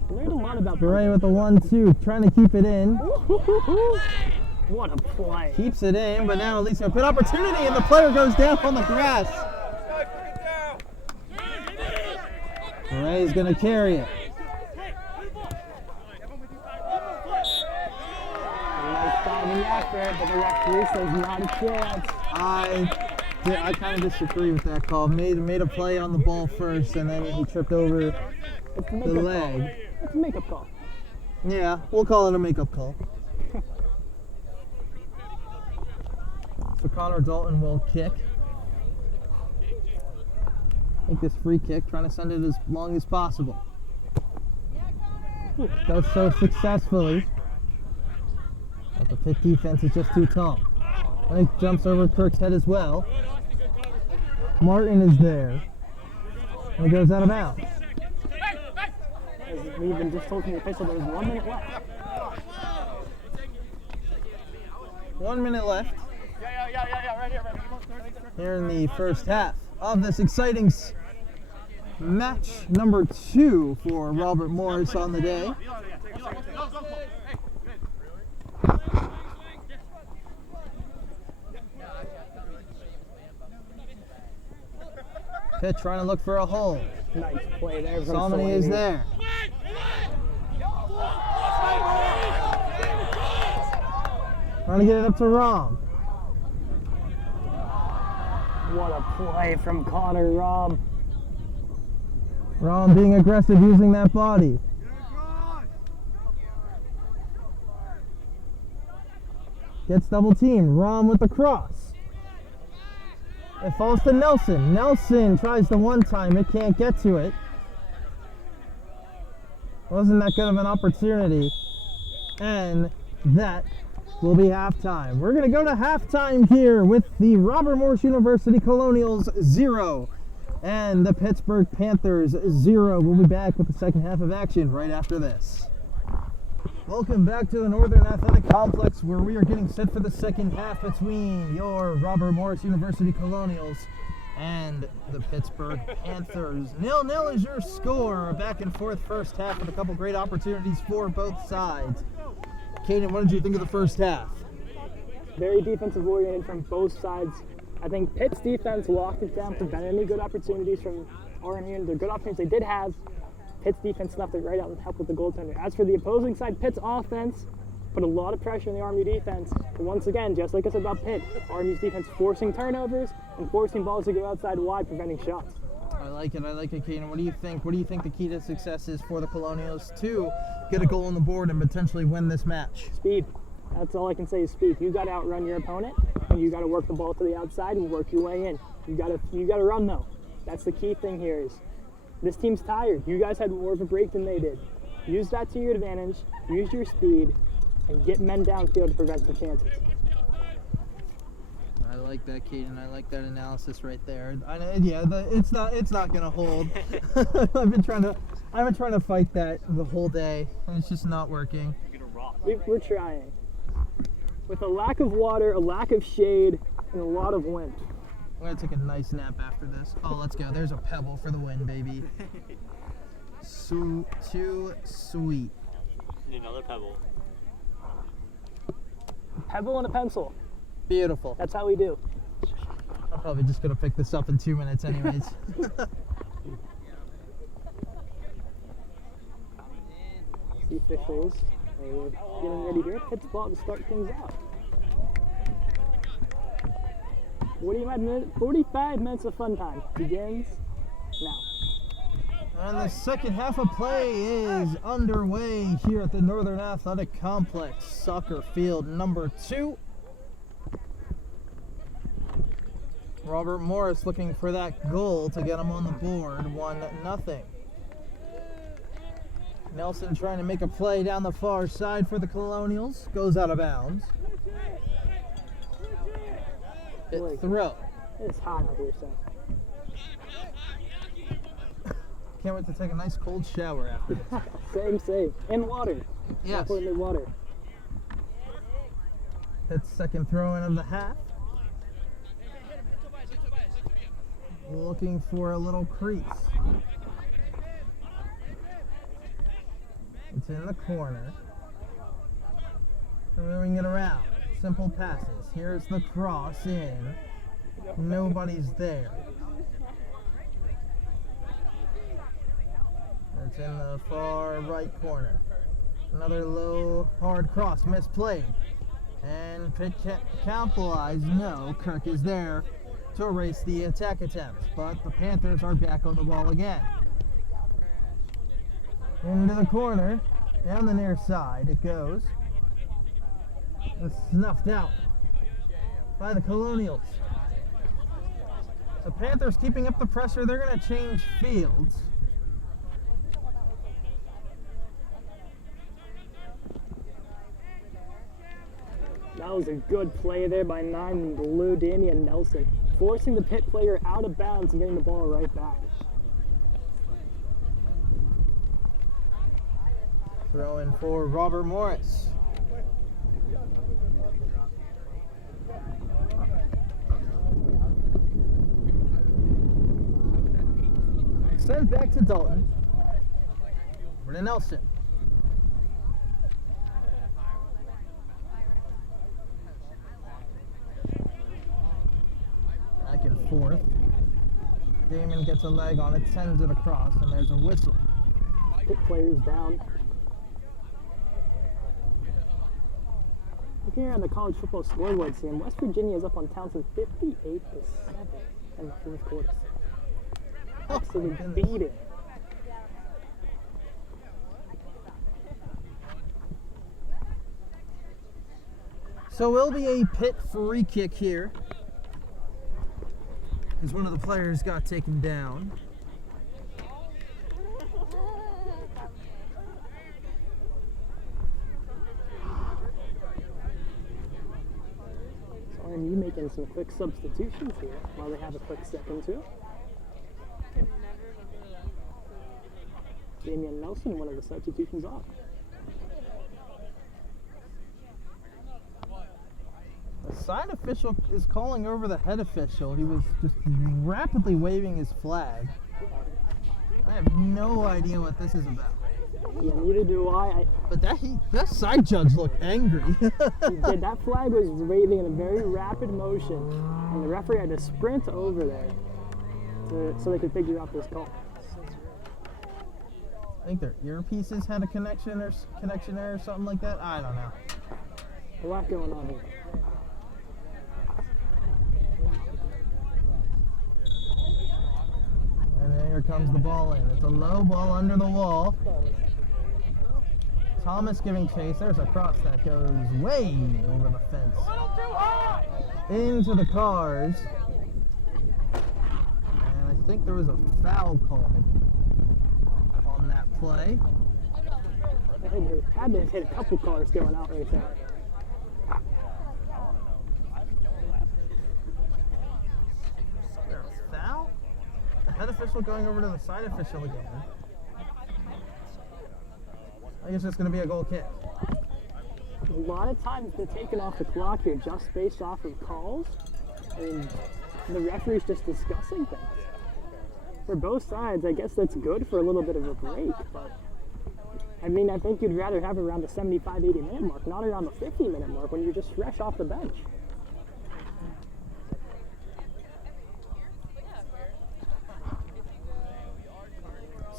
I learned a lot about Beret with the 1-2, trying to keep it in. What a play. Keeps it in, but now at least a good opportunity, and the player goes down on the grass. Beret's going to carry it. Nice diving after, but the referee says not a chance. I kind of disagree with that call. Made a play on the ball first, and then he tripped over the leg. Call. It's a makeup call. Yeah, we'll call it a makeup call. So Connor Dalton will kick. Take this free kick, trying to send it as long as possible. Does so successfully. But the Pitt defense is just too tall. Nice jumps over Kirk's head as well. Martin is there. And he goes out of bounds. As we even just told from the official, there's 1 minute left. 1 minute left. Yeah, right here. Here in the first half of this exciting match number 2 for Robert Morris on the day. Pitt trying to look for a hole. Nice play there. Salmony is there. Trying to get it up to Rom. What a play from Connor Robb. Rom being aggressive, using that body. Gets double teamed. Rom with the cross. It falls to Nelson. Nelson tries the one time. It can't get to it. Wasn't that good of an opportunity. And that will be halftime. We're going to go to halftime here with the Robert Morris University Colonials 0 and the Pittsburgh Panthers 0. We'll be back with the second half of action right after this. Welcome back to the Northern Athletic Complex, where we are getting set for the second half between your Robert Morris University Colonials and the Pittsburgh Panthers. 0-0 is your score. A back and forth first half with a couple great opportunities for both sides. Cadeyn, what did you think of the first half? Very defensive oriented from both sides. I think Pitt's defense locked it down, prevented any good opportunities from RMU. The good opportunities they did have, Pitt's defense snuffed it right out and helped with the goaltender. As for the opposing side, Pitt's offense put a lot of pressure on the RMU defense. But once again, just like I said about Pitt, RMU's defense forcing turnovers and forcing balls to go outside wide, preventing shots. I like it, Cadeyn. What do you think? What do you think the key to success is for the Colonials to get a goal on the board and potentially win this match? Speed. That's all I can say is speed. You got to outrun your opponent, and you got to work the ball to the outside and work your way in. You got to run though. That's the key thing here. Is this team's tired. You guys had more of a break than they did. Use that to your advantage. Use your speed, and get men downfield to prevent some chances. I like that, Cadeyn. I like that analysis right there. It's not gonna hold. I've been trying to fight that the whole day, and it's just not working. We're trying. With a lack of water, a lack of shade, and a lot of wind. I'm gonna take a nice nap after this. Oh, let's go. There's a pebble for the win, baby. So too sweet. Need another pebble. A pebble and a pencil. Beautiful. That's how we do. I'm probably just gonna pick this up in 2 minutes anyways. The officials are getting ready here. Pitt's ball to start things out. 45 minutes of fun time begins now. And the second half of play is underway here at the Northern Athletic Complex, soccer field number 2. Robert Morris looking for that goal to get him on the board, 1-0. Nelson trying to make a play down the far side for the Colonials, goes out of bounds. It throw. It's hot out here, so. Can't wait to take a nice cold shower after this. Same. And water. Yes. Importantly, water. It's second throw in of the half. Looking for a little crease. It's in the corner. Moving it around. Simple passes. Here's the cross in. Nobody's there. It's in the far right corner. Another low, hard cross, misplayed. And Pitt can't capitalize. No, Kirk is there to erase the attack attempt. But the Panthers are back on the ball again. Into the corner, down the near side it goes. It's snuffed out by the Colonials. So Panthers keeping up the pressure. They're going to change fields. That was a good play there by 9 in blue, Damian Nelson, forcing the Pitt player out of bounds and getting the ball right back. Throw in for Robert Morris. Sent back to Dalton. Over to Nelson. Back and forth. Damon gets a leg on it, sends it across, and there's a whistle. Pitt players down. Looking here on the college football scoreboard, Sam, West Virginia is up on Townsend 58-7 in the fourth quarter. Absolute beating. So will be a Pitt free kick here, because one of the players got taken down. So RMU making some quick substitutions here while they have a quick second too. Damian Nelson, one of the substitutions off. The side official is calling over the head official. He was just rapidly waving his flag. I have no idea what this is about. Yeah, neither do I. But that side judge looked angry. That flag was waving in a very rapid motion, and the referee had to sprint over there so they could figure out this call. I think their earpieces had a connection error or something like that. I don't know. A lot going on here. And then here comes the ball in. It's a low ball under the wall. Thomas giving chase. There's a cross that goes way over the fence. Into the cars. And I think there was a foul called on that play. They had to hit a couple cars going out right there. Foul? The head official going over to the side official again. I guess it's going to be a goal kick. A lot of times they're taken off the clock here just based off of calls, and the referee's just discussing things. For both sides, I guess that's good for a little bit of a break, but I mean, I think you'd rather have it around the 75, 80 minute mark, not around the 50 minute mark when you're just fresh off the bench.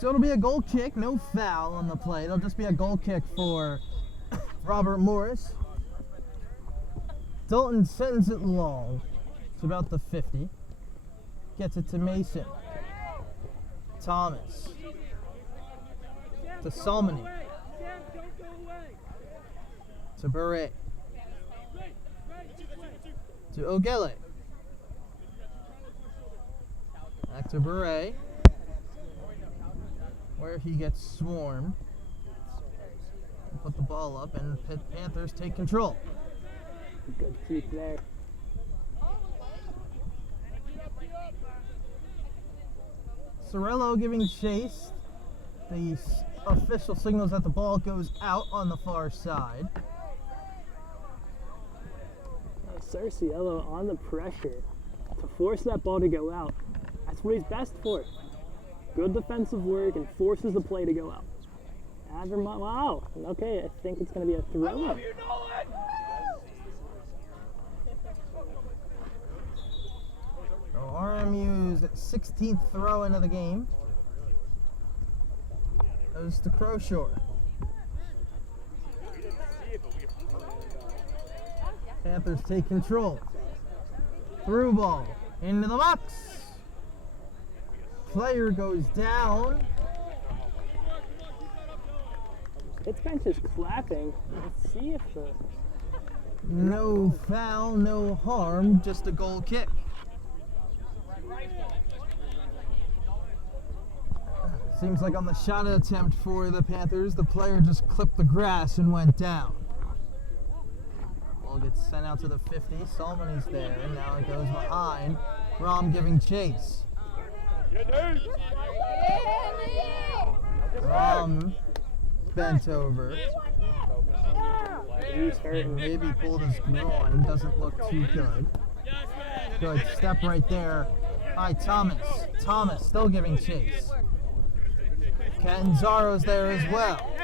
So it'll be a goal kick, no foul on the play. It'll just be a goal kick for Robert Morris. Dalton sends it long. It's about the 50. Gets it to Mason. Thomas. To Salmony. To Bure. To Ogele. Back to Bure, where he gets swarmed. Put the ball up, and Pitt Panthers take control. Good keep there. Sorello giving chase. The official signals that the ball goes out on the far side. Cerciello on the pressure to force that ball to go out. That's what he's best for. Good defensive work and forces the play to go out. Wow. Okay, I think it's going to be a throw. So RMU's 16th throw into the game goes to Crowshore. Panthers take control. Through ball into the box. Player goes down. Pitt's bench is clapping. Let's see if the... No foul, no harm, just a goal kick. Seems like on the shot attempt for the Panthers, the player just clipped the grass and went down. Ball gets sent out to the 50. Salmony's there, and now it goes behind. Rom giving chase. Rom bent over. He's hurting. Maybe pulled his groin. Doesn't look too good. Good step right there by Thomas. Thomas still giving chase. Catanzaro's there as well.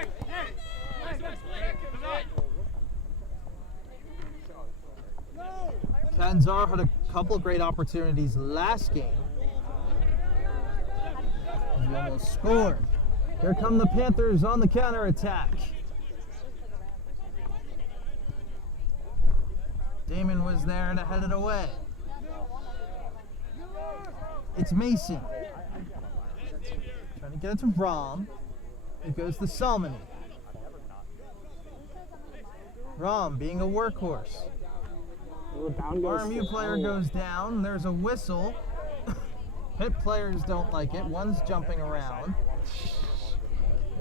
Catanzaro had a couple great opportunities last game. He almost scored. Here come the Panthers on the counterattack. Damon was there to head it away. It's Mason. Trying to get it to Rom. It goes to Salmony. Rom being a workhorse. RMU player goes down. There's a whistle. Pitt players don't like it. One's jumping around.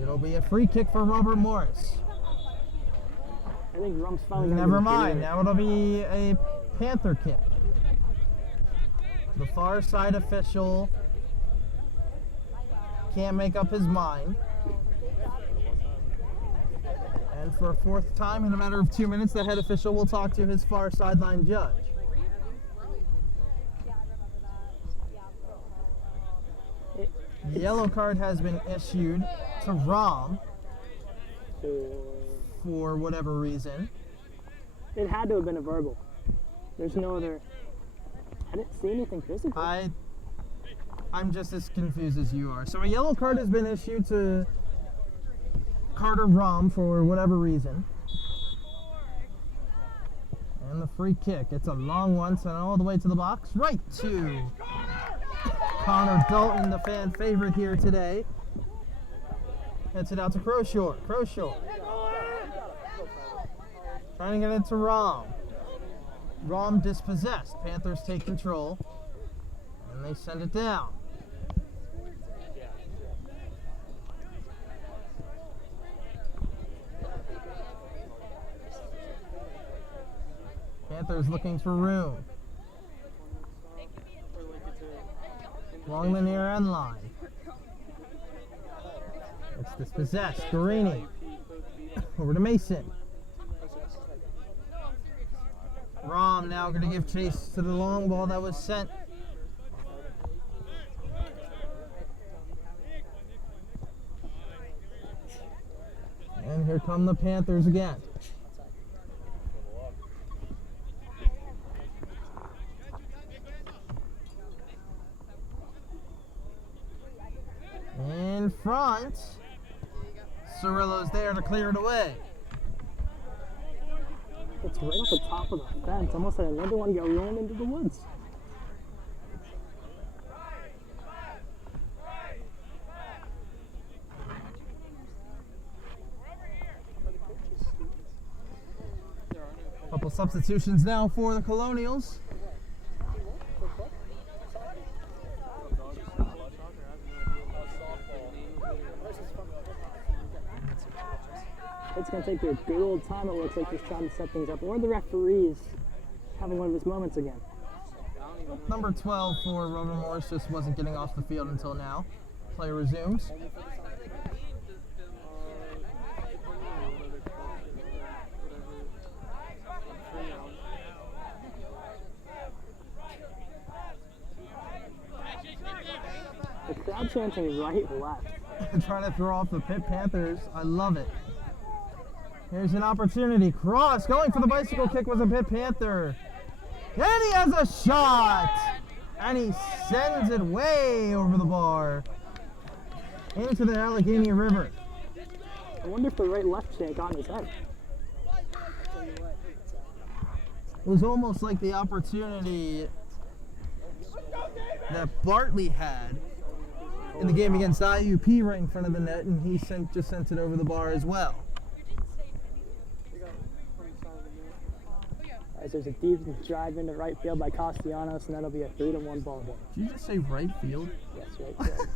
It'll be a free kick for Robert Morris. I think Rum's finally gonna Never mind. Now it'll be a Panther kick. The far side official can't make up his mind. And for a fourth time in a matter of 2 minutes, the head official will talk to his far sideline judge. The yellow card has been issued to Rom for whatever reason. It had to have been a verbal. There's no other... I didn't see anything physical. I'm just as confused as you are. So a yellow card has been issued to Carter Rom for whatever reason. And the free kick. It's a long one, sent all the way to the box. Right to Connor Dalton, the fan favorite here today. Hits it out to Crowshore. Crowshore. Trying to get it to Rom. Rom dispossessed. Panthers take control. And they send it down. Panthers looking for room. Along the near end line. It's dispossessed. Guarini. Over to Mason. Rom now going to give chase to the long ball that was sent. And here come the Panthers again. In front. Cirillo's there to clear it away. It's right off the top of the fence. Almost had another one go rolling into the woods. Couple substitutions now for the Colonials. It's going to take a good old time, it looks like, just trying to set things up. Or the referee's having one of his moments again. Number 12 for Robert Morris just wasn't getting off the field until now. Play resumes. The crowd chanting right, left. Trying to throw off the Pitt Panthers. I love it. Here's an opportunity. Cross going for the bicycle kick was a Pitt Panther. And he has a shot. And he sends it way over the bar into the Allegheny River. I wonder if the right-left chant got in his head. It was almost like the opportunity that Bartley had in the game against IUP right in front of the net, and he just sent it over the bar as well. As there's a deep drive into right field by Castellanos, and that'll be a 3-1 ball game. Did you just say right field? Yes, right field.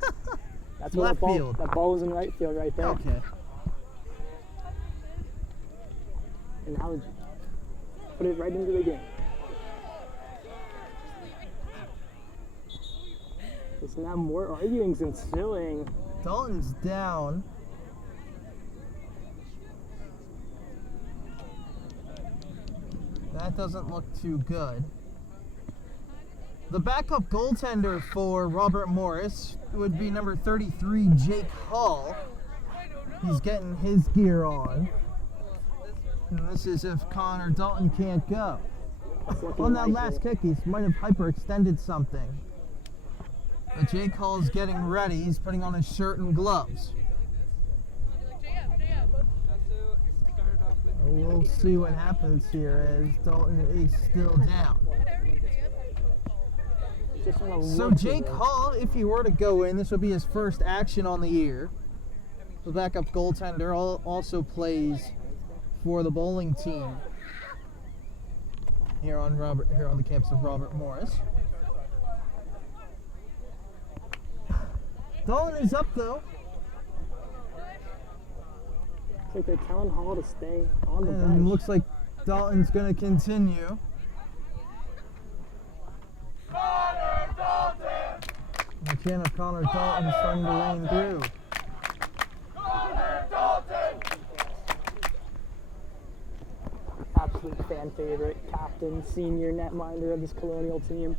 That's where Left field. That ball was in right field right there. Okay. And now would you put it right into the game. There's now more arguing's ensuing. Dalton's down. That doesn't look too good. The backup goaltender for Robert Morris would be number 33, Jake Hall. He's getting his gear on. And this is if Connor Dalton can't go. On that last kick, he might have hyperextended something. But Jake Hall's getting ready. He's putting on his shirt and gloves. We'll see what happens here as Dalton is still down. So Jake Hall, if he were to go in, this would be his first action on the year. The backup goaltender also plays for the bowling team here on the campus of Robert Morris. Dalton is up though. Looks like they're telling Hall to stay on the bench. And looks like Dalton's going to continue. Connor Dalton! The chant of Connor Dalton starting to rain through. Connor Dalton! Absolute fan favorite, captain, senior netminder of this Colonial team.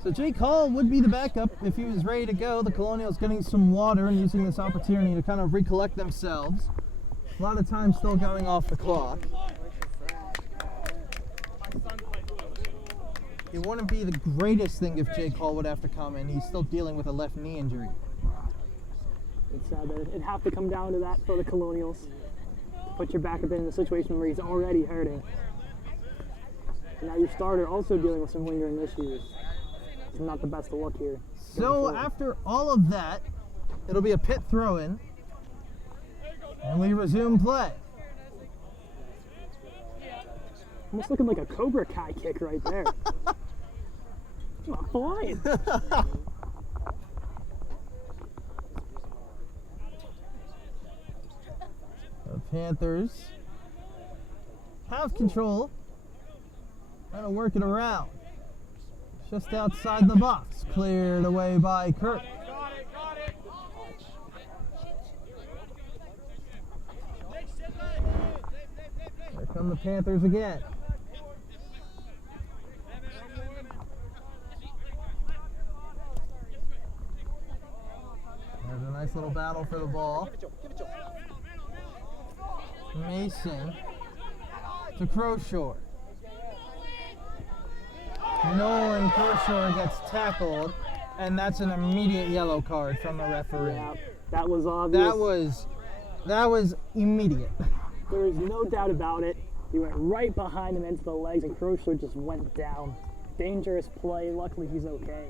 So Jake Hall would be the backup if he was ready to go. The Colonials getting some water and using this opportunity to kind of recollect themselves. A lot of time still going off the clock. It wouldn't be the greatest thing if Jake Hall would have to come in. He's still dealing with a left knee injury. It's sad that it'd have to come down to that for the Colonials. Put your backup in a situation where he's already hurting. And now your starter also dealing with some lingering issues. It's not the best to look here. So after all of that, it'll be a Pitt throw-in. And we resume play. Almost looking like a Cobra Kai kick right there. It's not flying. The Panthers have control. Trying to work it around. Just outside the box. Cleared away by Kirk. Got it! Here come the Panthers again. There's a nice little battle for the ball. Mason to Crowshore. Nolan Crowshore gets tackled. And that's an immediate yellow card from the referee. Yeah, that was obvious. That was immediate. There is no doubt about it. He went right behind him into the legs, and Crowshore just went down. Dangerous play. Luckily, he's okay.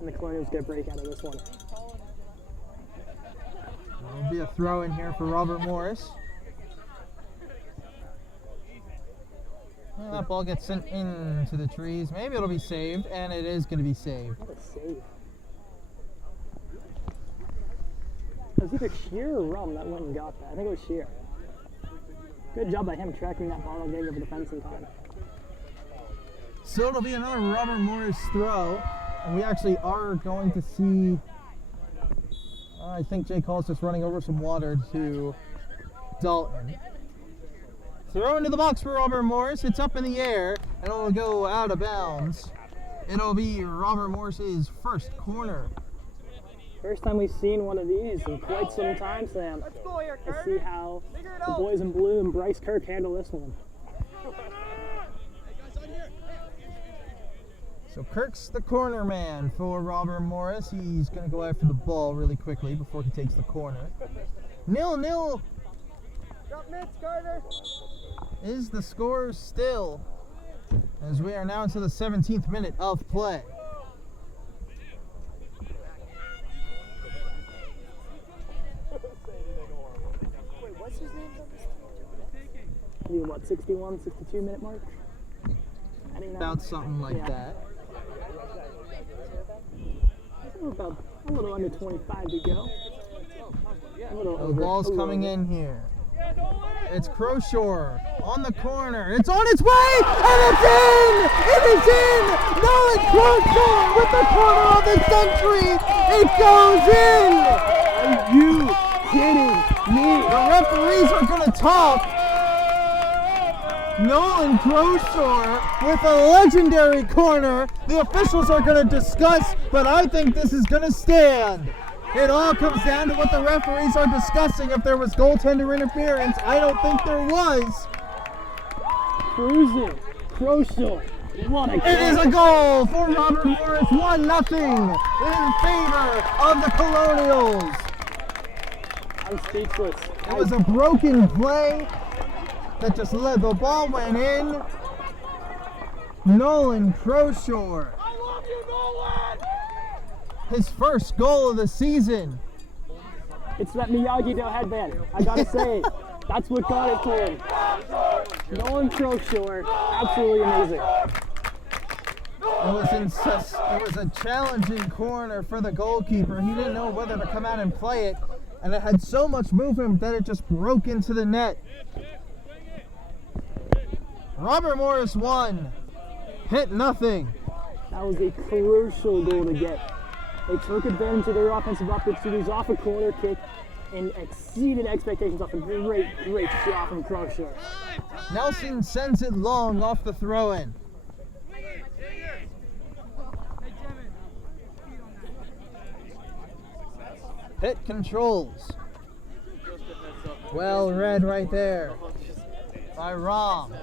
And the Colonials get a break out of this one. There'll be a throw in here for Robert Morris. Well, that ball gets sent into the trees. Maybe it'll be saved, and it is going to be saved. What a save. It was either Shear or Rum that went and got that. I think it was Shear. Good job by him tracking that ball over the fence in time. So it'll be another Robert Morris throw. And we actually are going to see, I think Jake Hall's just running over some water to Dalton. Throw into the box for Robert Morris. It's up in the air, and it'll go out of bounds. It'll be Robert Morris's first corner. First time we've seen one of these in quite some time, Sam. Let's see how the boys in blue and Bryce Kirk handle this one. So Kirk's the corner man for Robert Morris. He's going to go after the ball really quickly before he takes the corner. 0-0 Drop mitts, Carter. is the score still, as we are now into the 17th minute of play. Wait, what's his name? Maybe what, 61, 62 minute mark? About something like that. About a little under 25 to go. The ball's coming in here. It's Crowshore on the corner. It's on its way, and it's in! It is in! Nolan Crowshore with the corner of the century. It goes in! Are you kidding me? The referees are going to talk. Nolan Crowshore with a legendary corner. The officials are going to discuss, but I think this is going to stand. It all comes down to what the referees are discussing. If there was goaltender interference, I don't think there was. Cruising. Crowshore. What a goal. It is a goal for Robert Morris. 1-0 in favor of the Colonials. I'm speechless. It was a broken play that just led. The ball went in. Nolan Crowshore. I love you, Nolan! His first goal of the season. It's that Miyagi-Do headband. I gotta say, that's what got it to him. Nolan Crowshore, absolutely amazing. It was a challenging corner for the goalkeeper. He didn't know whether to come out and play it, and it had so much movement that it just broke into the net. Robert Morris won. Pitt nothing. That was a crucial goal to get. They took advantage of their offensive opportunities off a corner kick and exceeded expectations off a great shot from Crowshore. Nelson sends it long off the throw-in. Pitt controls. Well read right there by Rom.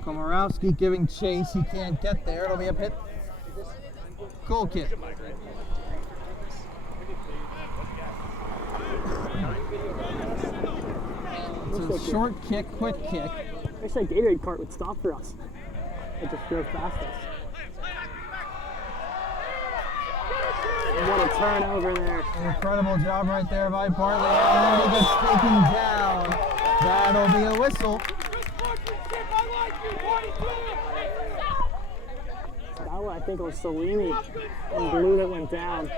Komorowski giving chase. He can't get there. It'll be a Pitt goal kick. It's a short kick, quick kick. I wish that Gatorade cart would stop for us. It just drove past us. What a turnover there. Incredible job right there by Bartley. And he gets taken down. That'll be a whistle. I think it was Salini in blue that went down.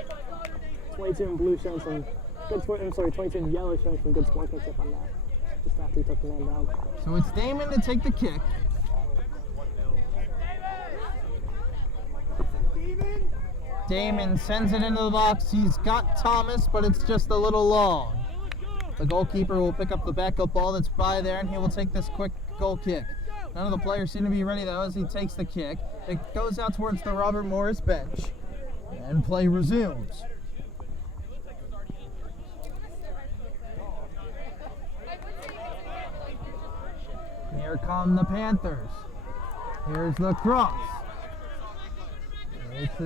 22 in blue showing some good sport. I'm sorry, 22 in yellow showing some good sportsmanship on that. Just after he took the man down. So it's Damon to take the kick. Damon sends it into the box. He's got Thomas, but it's just a little long. The goalkeeper will pick up the backup ball that's by there, and he will take this quick goal kick. None of the players seem to be ready, though, as he takes the kick. It goes out towards the Robert Morris bench, and play resumes. Here come the Panthers. Here's the cross. It's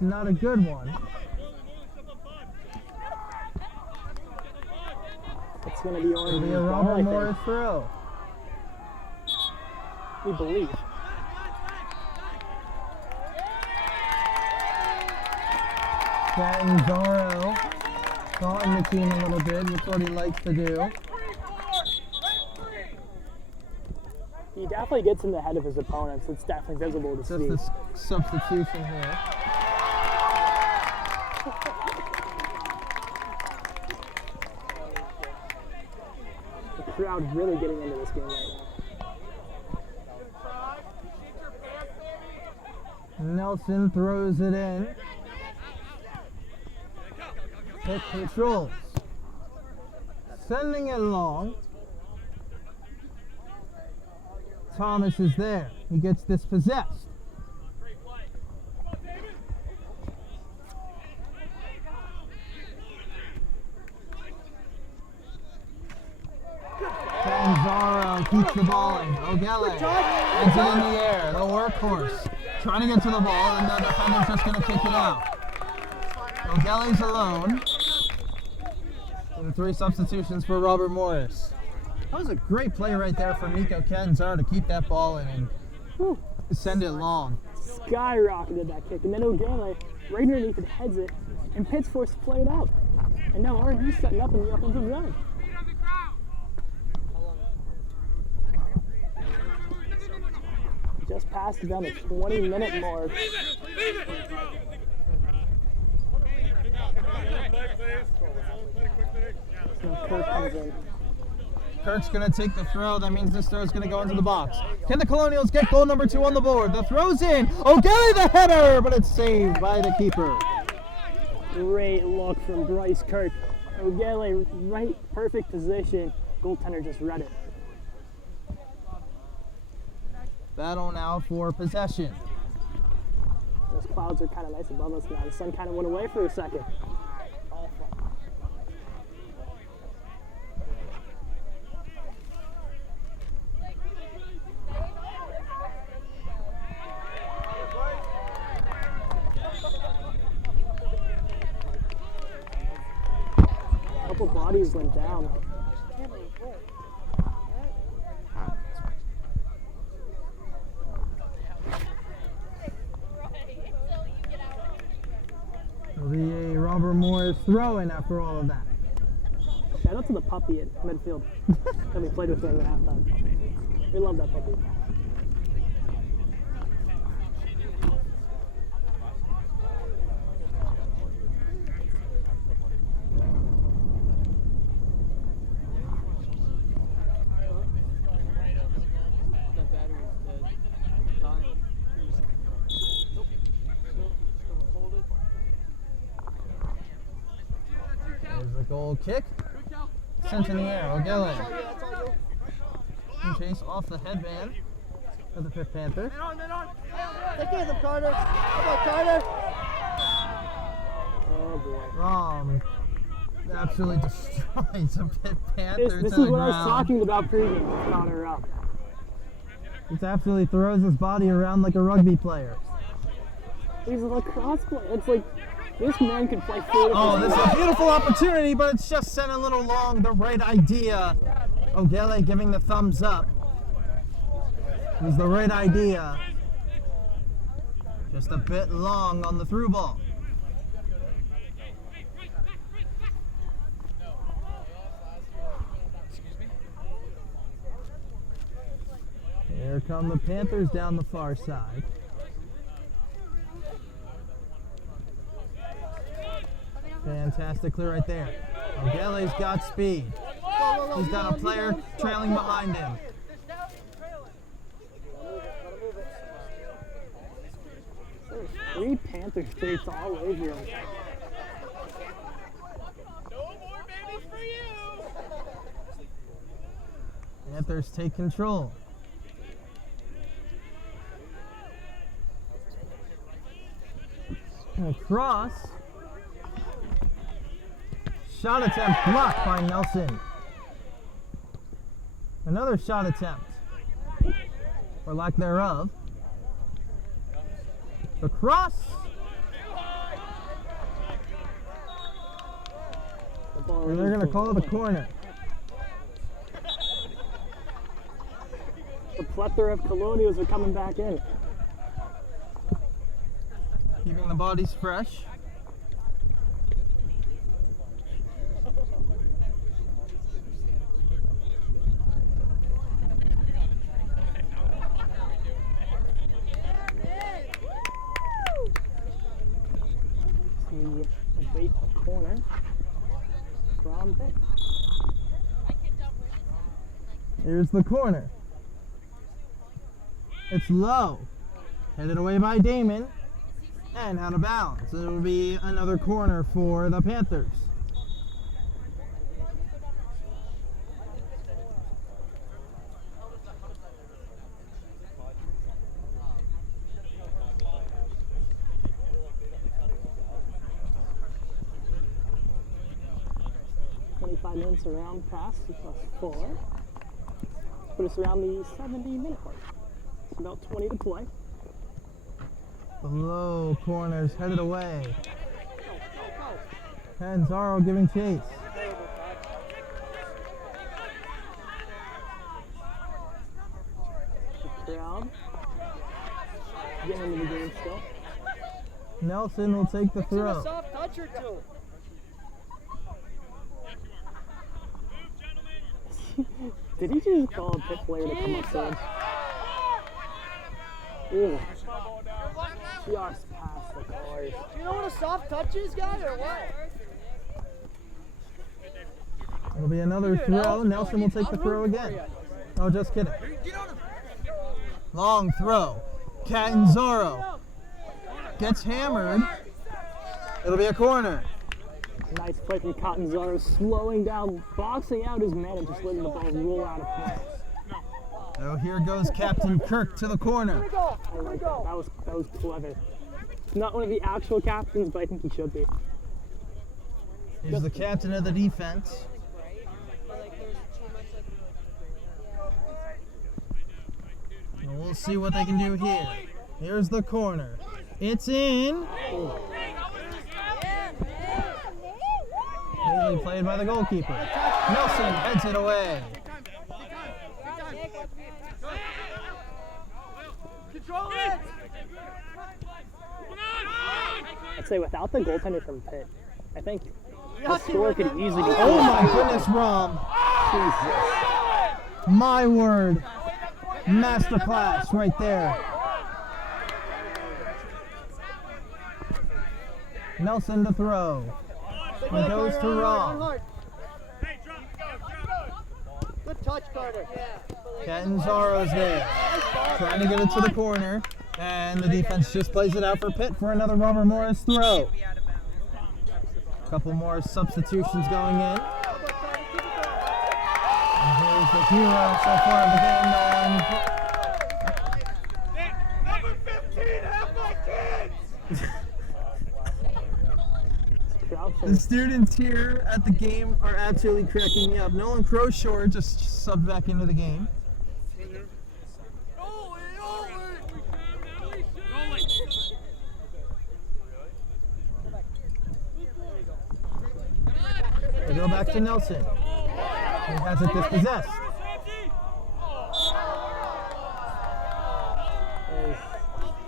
not a good one. It's going to be It'll be a ball, Robert I think. Morris throw. We believe. Cadeyn taunting the team a little bit. That's what he likes to do. He definitely gets in the head of his opponents. It's definitely visible to Just see. this substitution here. The crowd really getting into this game right now. Nelson throws it in. Pitt controls. Sending it long. Thomas is there. He gets dispossessed. Canzaro keeps the ball in. O'Galley heads it in the air. The workhorse trying to get to the ball, and the defender's just going to kick it out. O'Galley's alone. And 3 substitutions for Robert Morris. That was a great play right there for Nico Canzaro to keep that ball in and send it long. Skyrocketed that kick, and then O'Galley right underneath it heads it, and Pitt's forced to play it out. And now RMU's setting up in the offensive zone. Just passed down the 20-minute mark. And Kirk comes in. Kirk's going to take the throw. That means this throw is going to go into the box. Can the Colonials get goal number 2 on the board? The throw's in. O'Galley the header, but it's saved by the keeper. Great look from Bryce Kirk. O'Galley, right, perfect position. Goaltender just read it. Battle now for possession. Those clouds are kind of nice above us now. The sun kind of went away for a second. A couple bodies went down. It'll be a Robert Morris throw-in after all of that. Shout out to the puppy at midfield that we played with during the halftime. We love that puppy. There's the goal kick. Sent in the air. O'Galley. Chase off the headband of the Pitt Panthers. Take care of them, Carter. Come on, Carter. Oh boy. Rom absolutely destroys the Pitt Panthers This to is the what I was ground. talking about pregame. Connor up. Just absolutely throws his body around like a rugby player. He's a lacrosse player. It's like this man could play football. Oh, this is a beautiful opportunity, but it's just sent a little long. The right idea. O'Galley giving the thumbs up. It was the right idea. Just a bit long on the through ball. Here come the Panthers down the far side. Fantastic clear right there. O'Galley's got speed. He's got a player trailing behind him. There's 3 Panther skates all over him. Panthers take control. And across. Shot attempt blocked by Nelson. Another shot attempt, or lack thereof. The cross. And they're going to call it a corner. The plethora of Colonials are coming back in. Keeping the bodies fresh. We await a corner from Pitt. Here's the corner. It's low. Headed away by Damon. And out of bounds. It will be another corner for the Panthers. Minutes around pass plus 4. Put us around the 70-minute mark. It's about 20 to play. The low corner's headed away. And Zaro giving chase. The crowd getting into the game still. Nelson will take the throw. Soft touch or two. Did he just call a Pitt player to come upside? Ew. Just past the cars. Do you know what a soft touch is, guy, or what? It'll be another throw. Nelson will take the throw again. Oh, just kidding. Long throw. Cadeyn gets hammered. It'll be a corner. Nice play from Cadeyn, slowing down, boxing out his man, and just letting the ball roll out of play. So here goes Captain Kirk to the corner. I like that. That was clever. Not one of the actual captains, but I think he should be. He's the captain of the defense. And we'll see what they can do here. Here's the corner. It's in. Easily played by the goalkeeper. Nelson heads it away. Control it! I'd say without the goaltender from Pitt, I think the score could easily be. Oh my goodness, Rom. Jesus. My word. Masterclass right there. Nelson to throw. He goes to Rom. Good touch, Carter. Cadeyn there. Trying to get it to the corner. And the defense just plays it out for Pitt for another Robert Morris throw. A couple more substitutions going in. And here's the hero so far of the game, Number 15, have my kids! The students here at the game are absolutely cracking me up. Nolan Crowshore just subbed back into the game. They go back to Nelson. He has it dispossessed.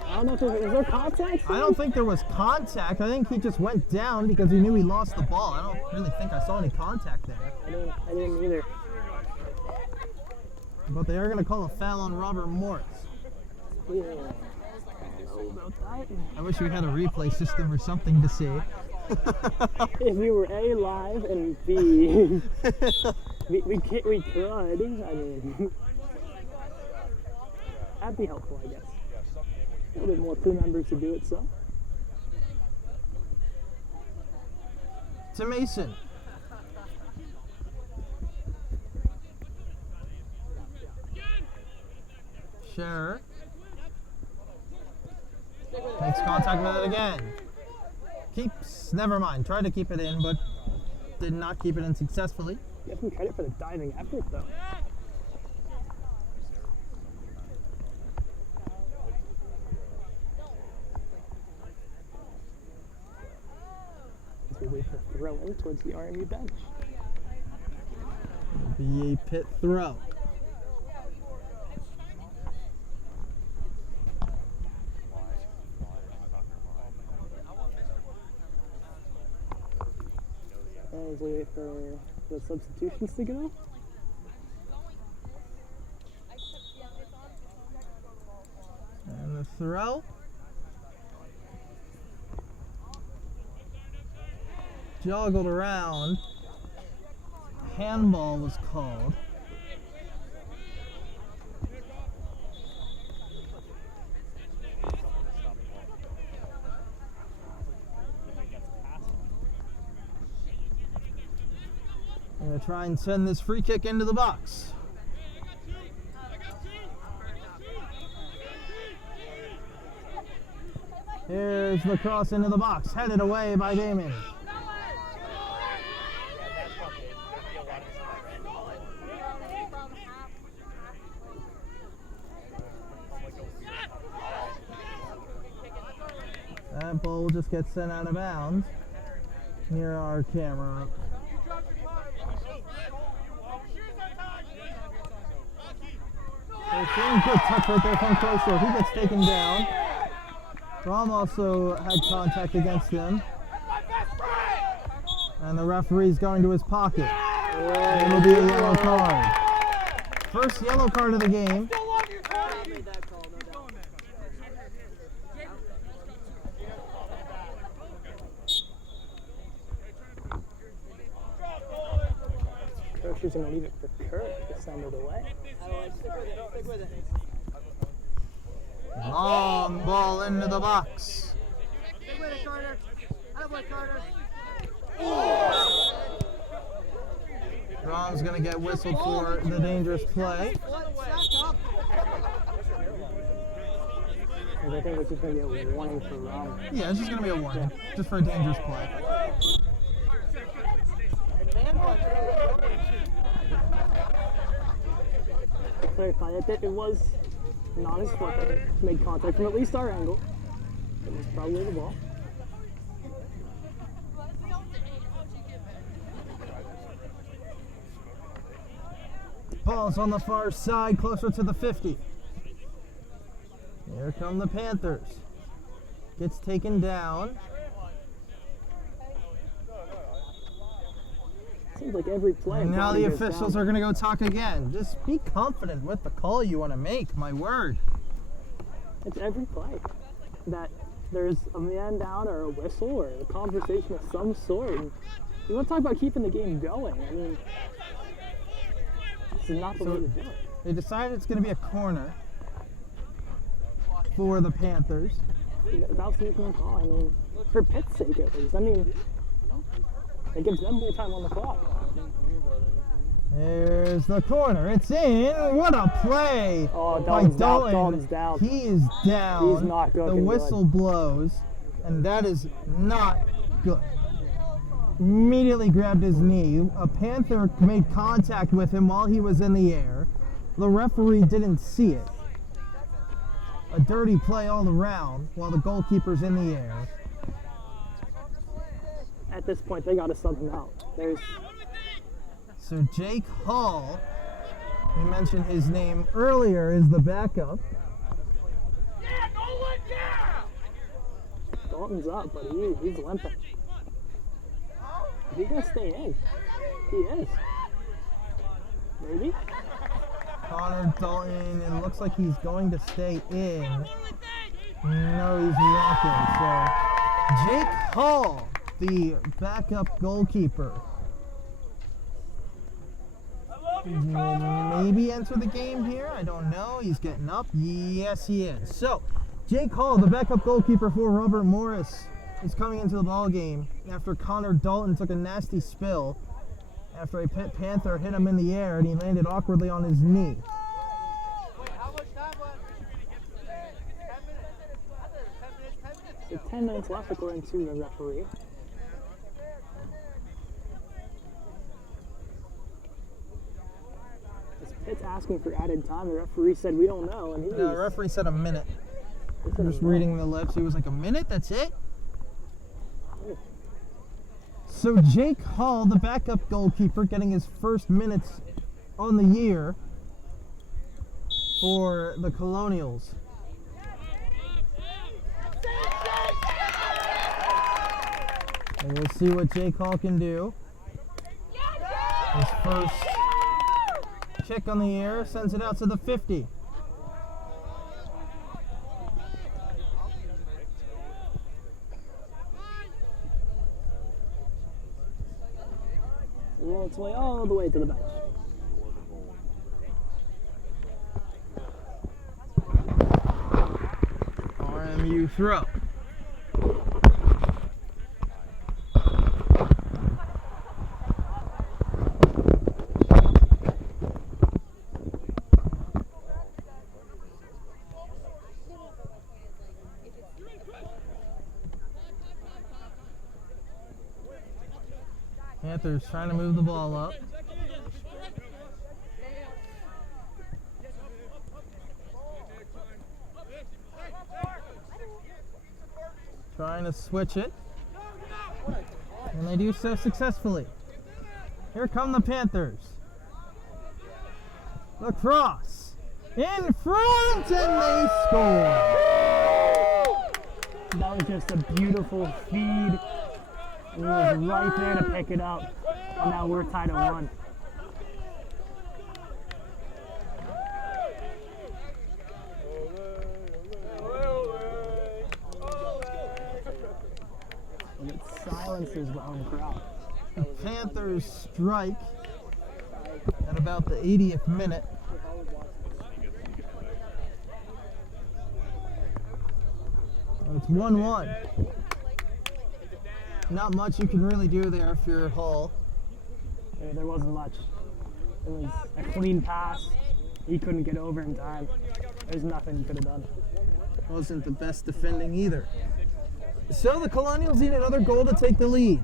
I don't know if is there contact? I don't think there was contact. I think he just went down because he knew he lost the ball. I don't really think I saw any contact there. I didn't either. But they are going to call a foul on Robert Morris. Yeah. Know about that. I wish we had a replay system or something to see. If we were A, live, and B, we could. I mean, that'd be helpful, I guess. A little bit more crew members to do it, so. To Mason. Scherer. Makes contact with it again. Keeps, never mind, tried to keep it in, but did not keep it in successfully. Give him credit for the diving effort, though. throw in towards the RMU bench. It'll be a Pitt throw. As we wait for the substitutions to go. And the throw. Joggled around. Handball was called. I'm going to try and send this free kick into the box. Here's the cross into the box, headed away by Damon. That ball will just get sent out of bounds near our camera. Good touch right there from Close. He gets taken down. Rom also had contact against him. And the referee's going to his pocket. It'll be a yellow card. First yellow card of the game. Coach is going to leave it for Kurt to send it away. Stick with it. Long ball into the box. Stick with it, Carter. Have one, Carter. Rom's going to get whistled for the dangerous play. I think it's just going to be a warning for Rom. Yeah, it's just going to be a warning, just for a dangerous play. Clarify it was not his foot that made contact from at least our angle. It was probably the ball. Ball's on the far side, closer to the 50. Here come the Panthers. Gets taken down. Seems like every play. And now the officials are going to go talk again. Just be confident with the call you want to make, my word. It's every play that there's a man down or a whistle or a conversation of some sort. And you want to talk about keeping the game going. I mean, this is not the way to do it. They decided it's going to be a corner for the Panthers. That's what you can call. I mean, for Pitt's sake at least. I mean, it gives them more time on the clock. There's the corner. It's in. What a play Oh, by Dalton's Dalton. down. Dalton's down. He is down. He's not The looking whistle blows, and that is not good. Immediately grabbed his knee. A Panther made contact with him while he was in the air. The referee didn't see it. A dirty play all around while the goalkeeper's in the air. At this point, they got to sub him out. So Jake Hall, we mentioned his name earlier, is the backup. Dalton's up, but he's limping. He's going to stay in. He is. Maybe? Connor Dalton, it looks like he's going to stay in. No, he's walking. So Jake Hall, the backup goalkeeper, will maybe enter the game here. I don't know. He's getting up. Yes, he is. So Jake Hall, the backup goalkeeper for Robert Morris, is coming into the ball game after Connor Dalton took a nasty spill after a Pitt Panther hit him in the air and he landed awkwardly on his knee. So 10 minutes left according to the referee. As Pitt's asking for added time, the referee said we don't know, and No, the referee said a minute. I'm just reading the lips. He was like, a minute? That's it? So Jake Hall, the backup goalkeeper, getting his first minutes on the year for the Colonials. And we'll see what Jake Hall can do. His first kick on the air sends it out to the 50. Roll its way all the way to the bench. RMU throw. Panthers trying to move the ball up. Trying to switch it. And they do so successfully. Here come the Panthers. The cross. In front, and they score. That was just a beautiful feed. He was right there to pick it up. And now we're tied at 1. And it silences the home crowd. The Panthers strike at about the 80th minute. It's 1-1. Not much you can really do there if you're Hall. Yeah, there wasn't much. It was a clean pass. He couldn't get over in time. There's nothing he could have done. Wasn't the best defending either. So the Colonials need another goal to take the lead.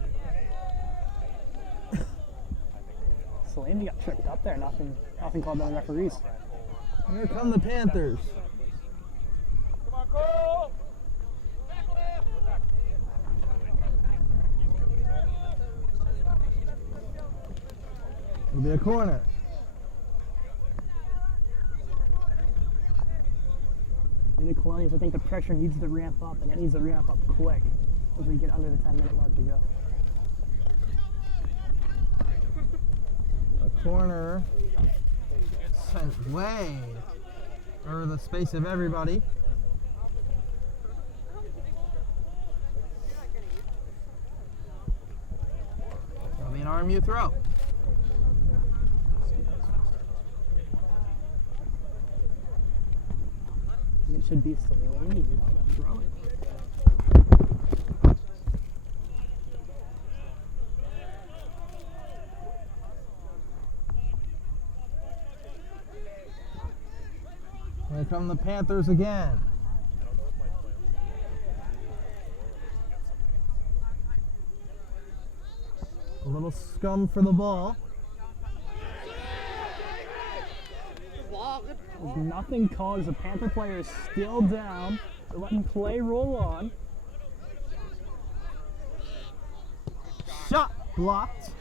Salamey got tripped up there. Nothing called by the referees. Here come the Panthers. It'll be a corner. The Colonials, I think the pressure needs to ramp up, and it needs to ramp up quick as we get under the 10-minute mark to go. A corner sent way over the space of everybody. It'll be an RMU throw. It should be Salamey throwing. Here come the Panthers again. A little scum for the ball. There's nothing called as the Panther player is still down. They're letting play roll on. Shot blocked.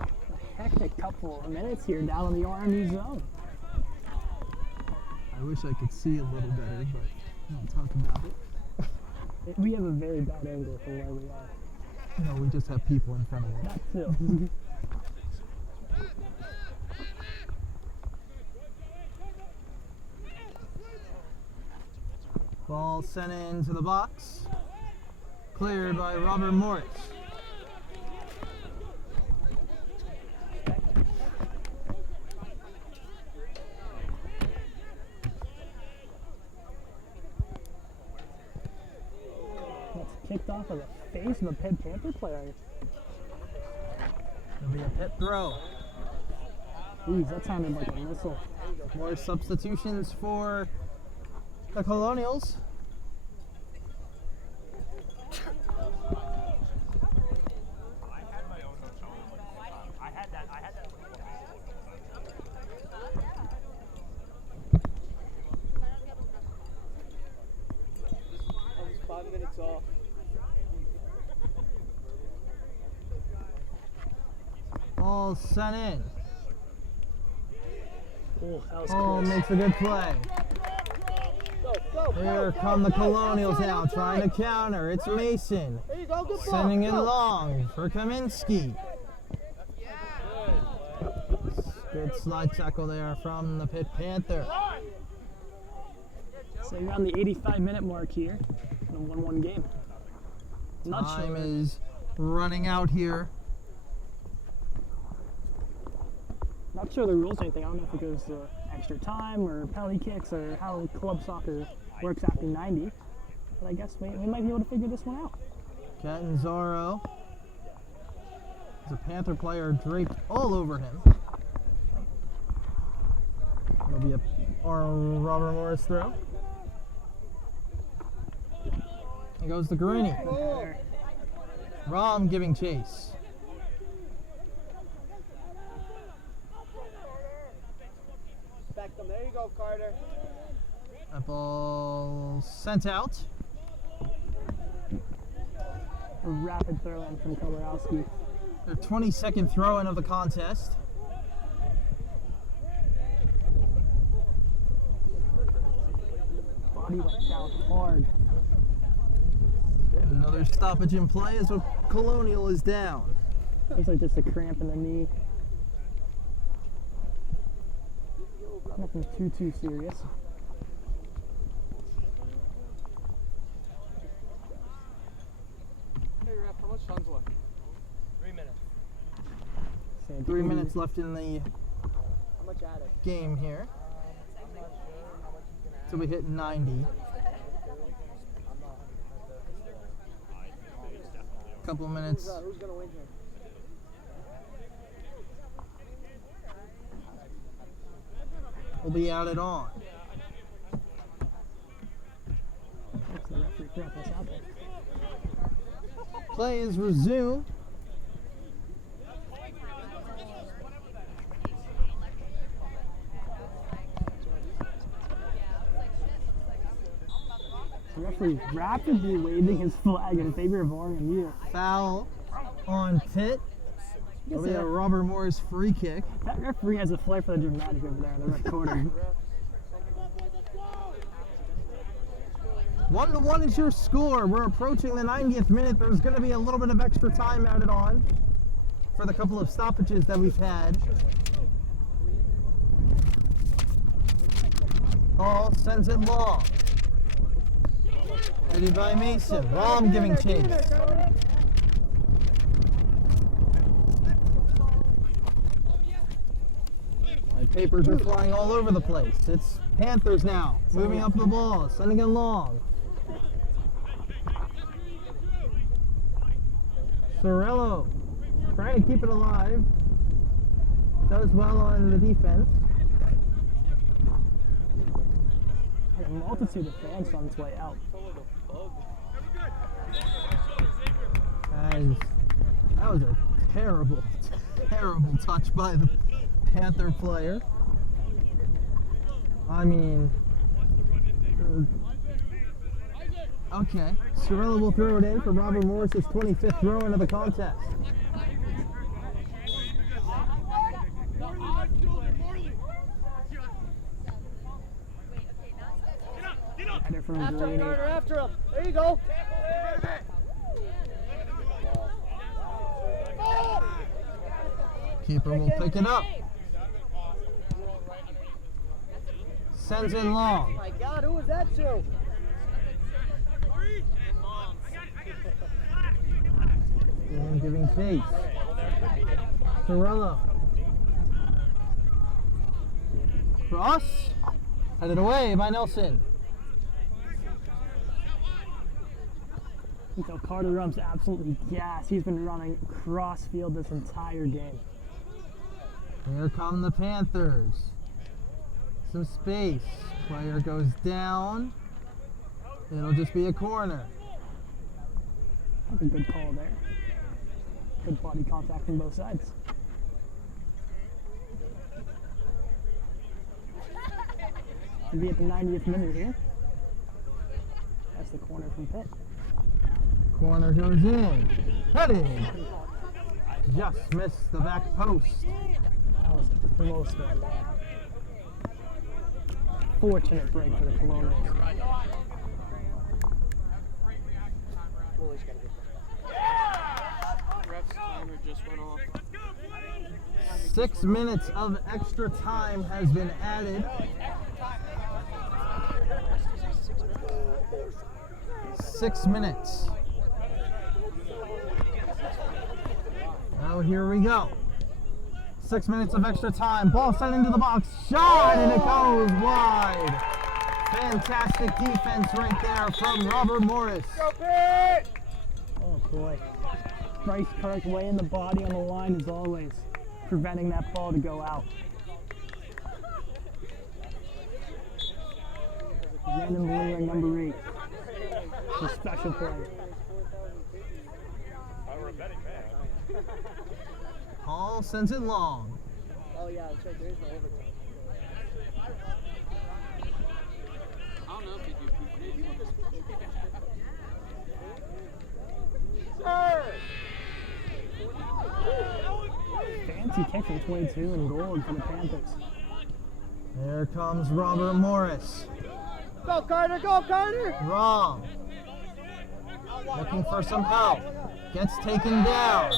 A hectic couple of minutes here down in the RMU zone. I wish I could see a little better, but I don't talk about it. We have a very bad angle from where we are. No, we just have people in front of us. That too. Ball sent into the box. Cleared by Robert Morris. Kicked off of the face of a Pitt Panther player. It'll be a Pitt throw. Jeez, that sounded like a missile. More substitutions for the Colonials. minutes off. Ball sent in. Oh, that was Oh, close. makes a good play. Go. Here come the Colonials now, trying to counter. It's Mason. There you go. Good ball. Sending it Go. long for Kaminsky. Good slide tackle there from the Pitt Panther. So you're on the 85-minute mark here in a 1-1 game. Not Time sure. is running out here. Not sure the rules or anything. I don't know if it goes to extra time or penalty kicks or how club soccer works after 90. But I guess we might be able to figure this one out. Catanzaro. There's a Panther player draped all over him. It'll be a Robert Morris throw. Here goes the Greeny. Rom giving chase. Back them. There you go, Carter. That ball sent out. A rapid throw in from Kolarowski. Their 22nd throw-in of the contest. Body went down hard. Another stoppage in play as a Colonial is down. Looks like just a cramp in the knee. Nothing too serious. Hey, ref, how much time's left? 3 minutes. 3 minutes left in the How much at it? game here. So we hit 90. Couple minutes. Who's gonna win here? We'll be out it on. Looks like the referee threw this out there. Play is resumed. The referee rapidly waving his flag in favor of RMU. Foul on Pitt. It'll be a Robert Morris free kick. That referee has a flair for the dramatic over there in the red corner. 1-1 is your score. We're approaching the 90th minute. There's going to be a little bit of extra time added on for the couple of stoppages that we've had. Ball sends it long. Ready by Mason. Rom giving chase. My papers are flying all over the place. It's Panthers now. Moving up the ball. Sending it long. Sorello trying to keep it alive. Does well on the defense. A multitude of fans on its way out. And that was a terrible, terrible touch by the Panther player. I mean, okay. Sorello will throw it in for Robert Morris's 25th throw into the contest. Header from After him, Greeny. Carter, after him. There you go. Keeper will pick it up. Sends it long. Oh my God, who was that to? And giving chase. Sorello. Cross. Headed away by Nelson. Until Carter Rump's absolutely gassed. He's been running cross field this entire game. Here come the Panthers. Some space. Player goes down. It'll just be a corner. That's a good call there. Good body contact from both sides. We'll be at the 90th minute here. That's the corner from Pitt. Corner goes in. Heading. Just missed the back post. That was close, man. Fortunate break for the Colonials. Ref's timer just went off. 6 minutes of extra time has been added. 6 minutes. Oh, here we go. 6 minutes of extra time. Ball sent into the box. Shot, and it goes wide. Fantastic defense right there from Robert Morris. Go Pitt! Oh boy. Bryce Kirk laying the body on the line as always, preventing that ball to go out. Random wearing number 8. The special play. Hall sends it long. Oh yeah, that's right, there is no overtime. I don't know if you do. Fancy kick from 22 and goal for the Panthers. There comes Robert Morris. Go Carter, go Carter! Wrong. Looking for some help. Gets taken down.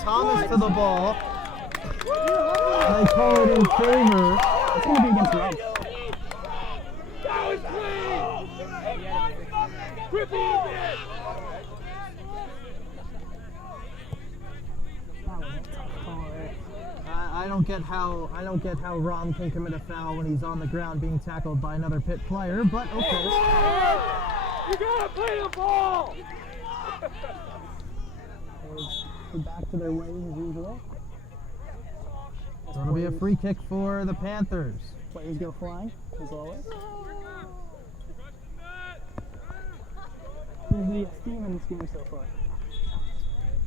Thomas to the ball. They call it in favor. It's going to be against Rob. That was clean! Repeat it! That was a tough call there. I don't get how Rom can commit a foul when he's on the ground being tackled by another Pitt player, but okay. You gotta play the ball! They're back to their ways as usual. So it'll be a free kick for the Panthers. Players go flying, as always. Who's the theme in this game so far?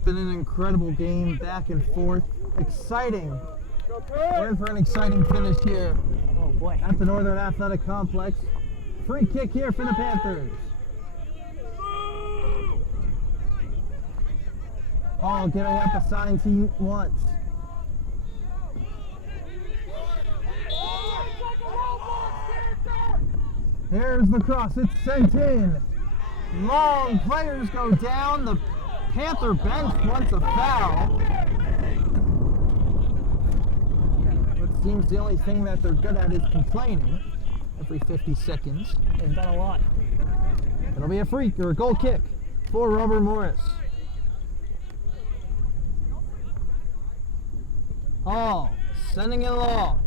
Been an incredible game, back and forth. Exciting. We're in for an exciting finish here Oh boy. at the Northern Athletic Complex. Free kick here for the Panthers. Hall giving up the signs he wants. Here's the cross, it's sent in. Long players go down. The Panther bench wants a foul. It seems the only thing that they're good at is complaining every 50 seconds. They've done a lot. It'll be a free or a goal kick for Robert Morris. Hall sending it along.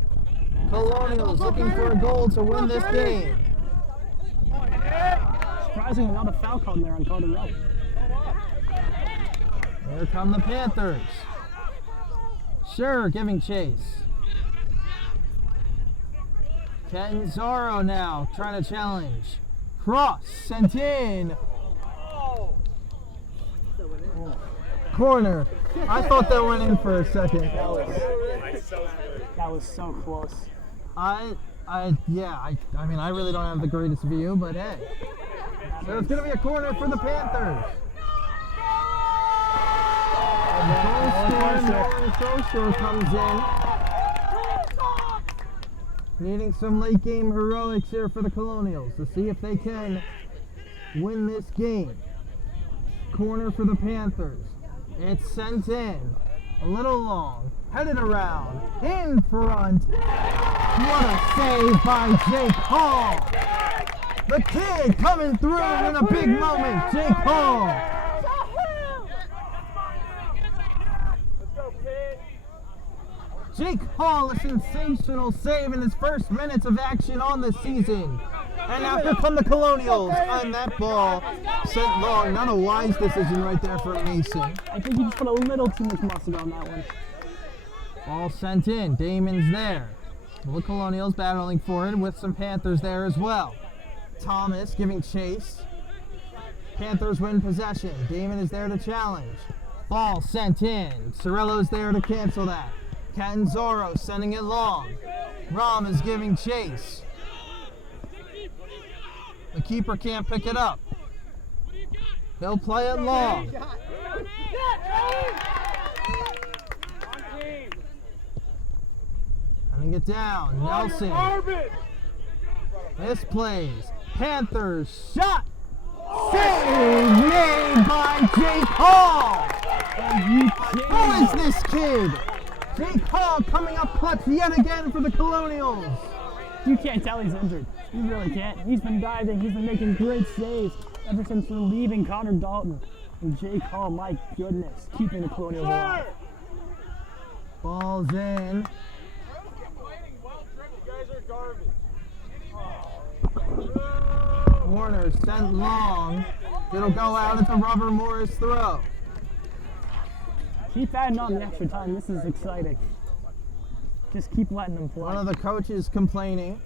Colonials looking for a goal to win this game. Surprisingly, not a foul called there on Carter Rowe. Here come the Panthers. Sure, giving chase. Cadeyn Zorro now trying to challenge. Cross sent in. Corner. I thought that went in for a second. That was so close. I mean, I really don't have the greatest view, but hey. So it's going to be a corner for the Panthers. Goal scorer comes in. Needing some late game heroics here for the Colonials to see if they can win this game. Corner for the Panthers. It's sent in. A little long. Headed around. In front. What a save by Jake Hall. The kid coming through in a big moment. Jake Hall. Jake Hall, a sensational save in his first minutes of action on the season. And now here come the Colonials. And that ball sent long. Not a wise decision right there for Mason. I think he just put a little too much mustard on that one. Ball sent in. Damon's there. The Colonials battling for it with some Panthers there as well. Thomas giving chase. Panthers win possession. Damon is there to challenge. Ball sent in. Cirillo's there to cancel that. Cadeyn Zorro sending it long. Rom is giving chase. The keeper can't pick it up. He'll play it long. And get down. Nelson. Misplays. Panthers shot. Save made by Jake Hall. Who is this kid? Jake Hall coming up clutch yet again for the Colonials. You can't tell he's injured. You really can't. He's been diving. He's been making great saves ever since relieving Connor Dalton. And Jake Hall, my goodness, keeping the Colonials alive. Ball's in. Warner sent long. It'll go out at the Robert Morris throw. Keep adding on the extra time. This is exciting. Just keep letting them play. One of the coaches complaining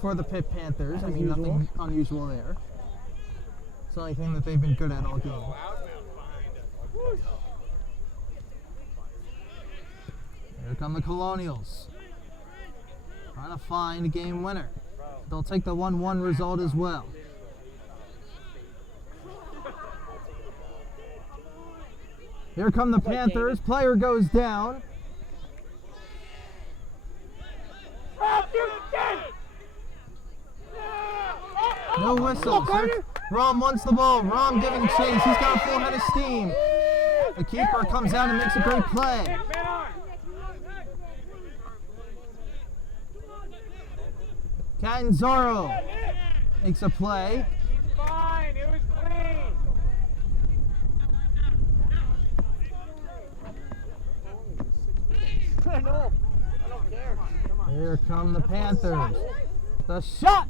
for the Pitt Panthers. I mean, nothing unusual there. It's the only thing that they've been good at all game. Here come the Colonials. Trying to find a game winner. They'll take the 1-1 result as well. Here come the Panthers. Player goes down. No whistles. Rom wants the ball. Rom giving chase. He's got a full head of steam. The keeper comes out and makes a great play. Cadeyn makes a play. Fine, it was clean. I know. I don't care. Come on. Here come the Panthers. The shot!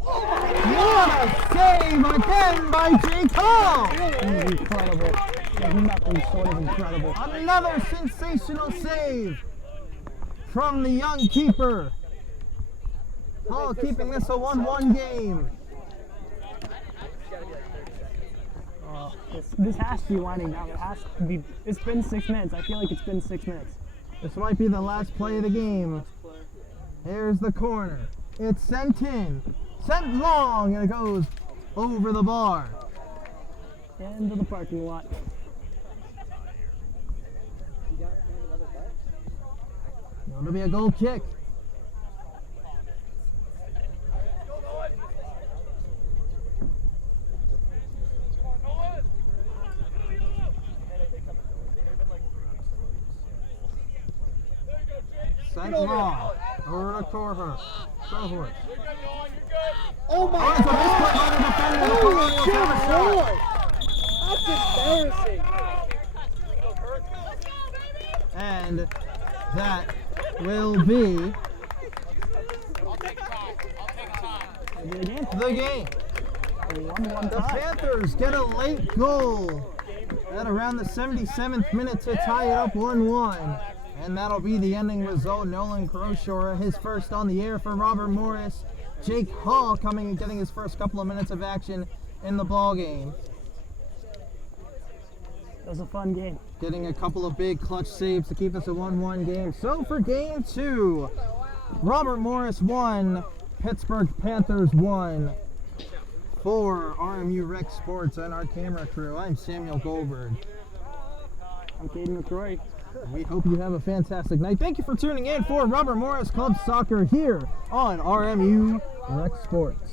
What a save again by Jake Hall! Incredible. There's nothing short of incredible. Another sensational save from the young keeper. Hall keeping this a 1-1 game. This has to be winding down. It has to be. It's been 6 minutes. I feel like it's been 6 minutes. This might be the last play of the game. Here's the corner. It's sent in. Sent long, and it goes over the bar. Into the parking lot. It'll be a goal kick. Sent long. Over to Cohort. Oh my Oh, it's a misplay by the defender. The Colonials have a shot. That's embarrassing. And that will be the game. The Panthers get a late goal at around the 77th minute to tie it up 1-1. And that'll be the ending result. Nolan Crowshore, his first on the air for Robert Morris. Jake Hall coming and getting his first couple of minutes of action in the ball game. That was a fun game. Getting a couple of big clutch saves to keep us a 1-1 game. So for game 2, Robert Morris 1, Pittsburgh Panthers 1. For RMU Rec Sports and our camera crew, I'm Samuel Goldberg. I'm Cadeyn McCrory. We hope you have a fantastic night. Thank you for tuning in for Robert Morris Club Soccer here on RMU Rec Sports.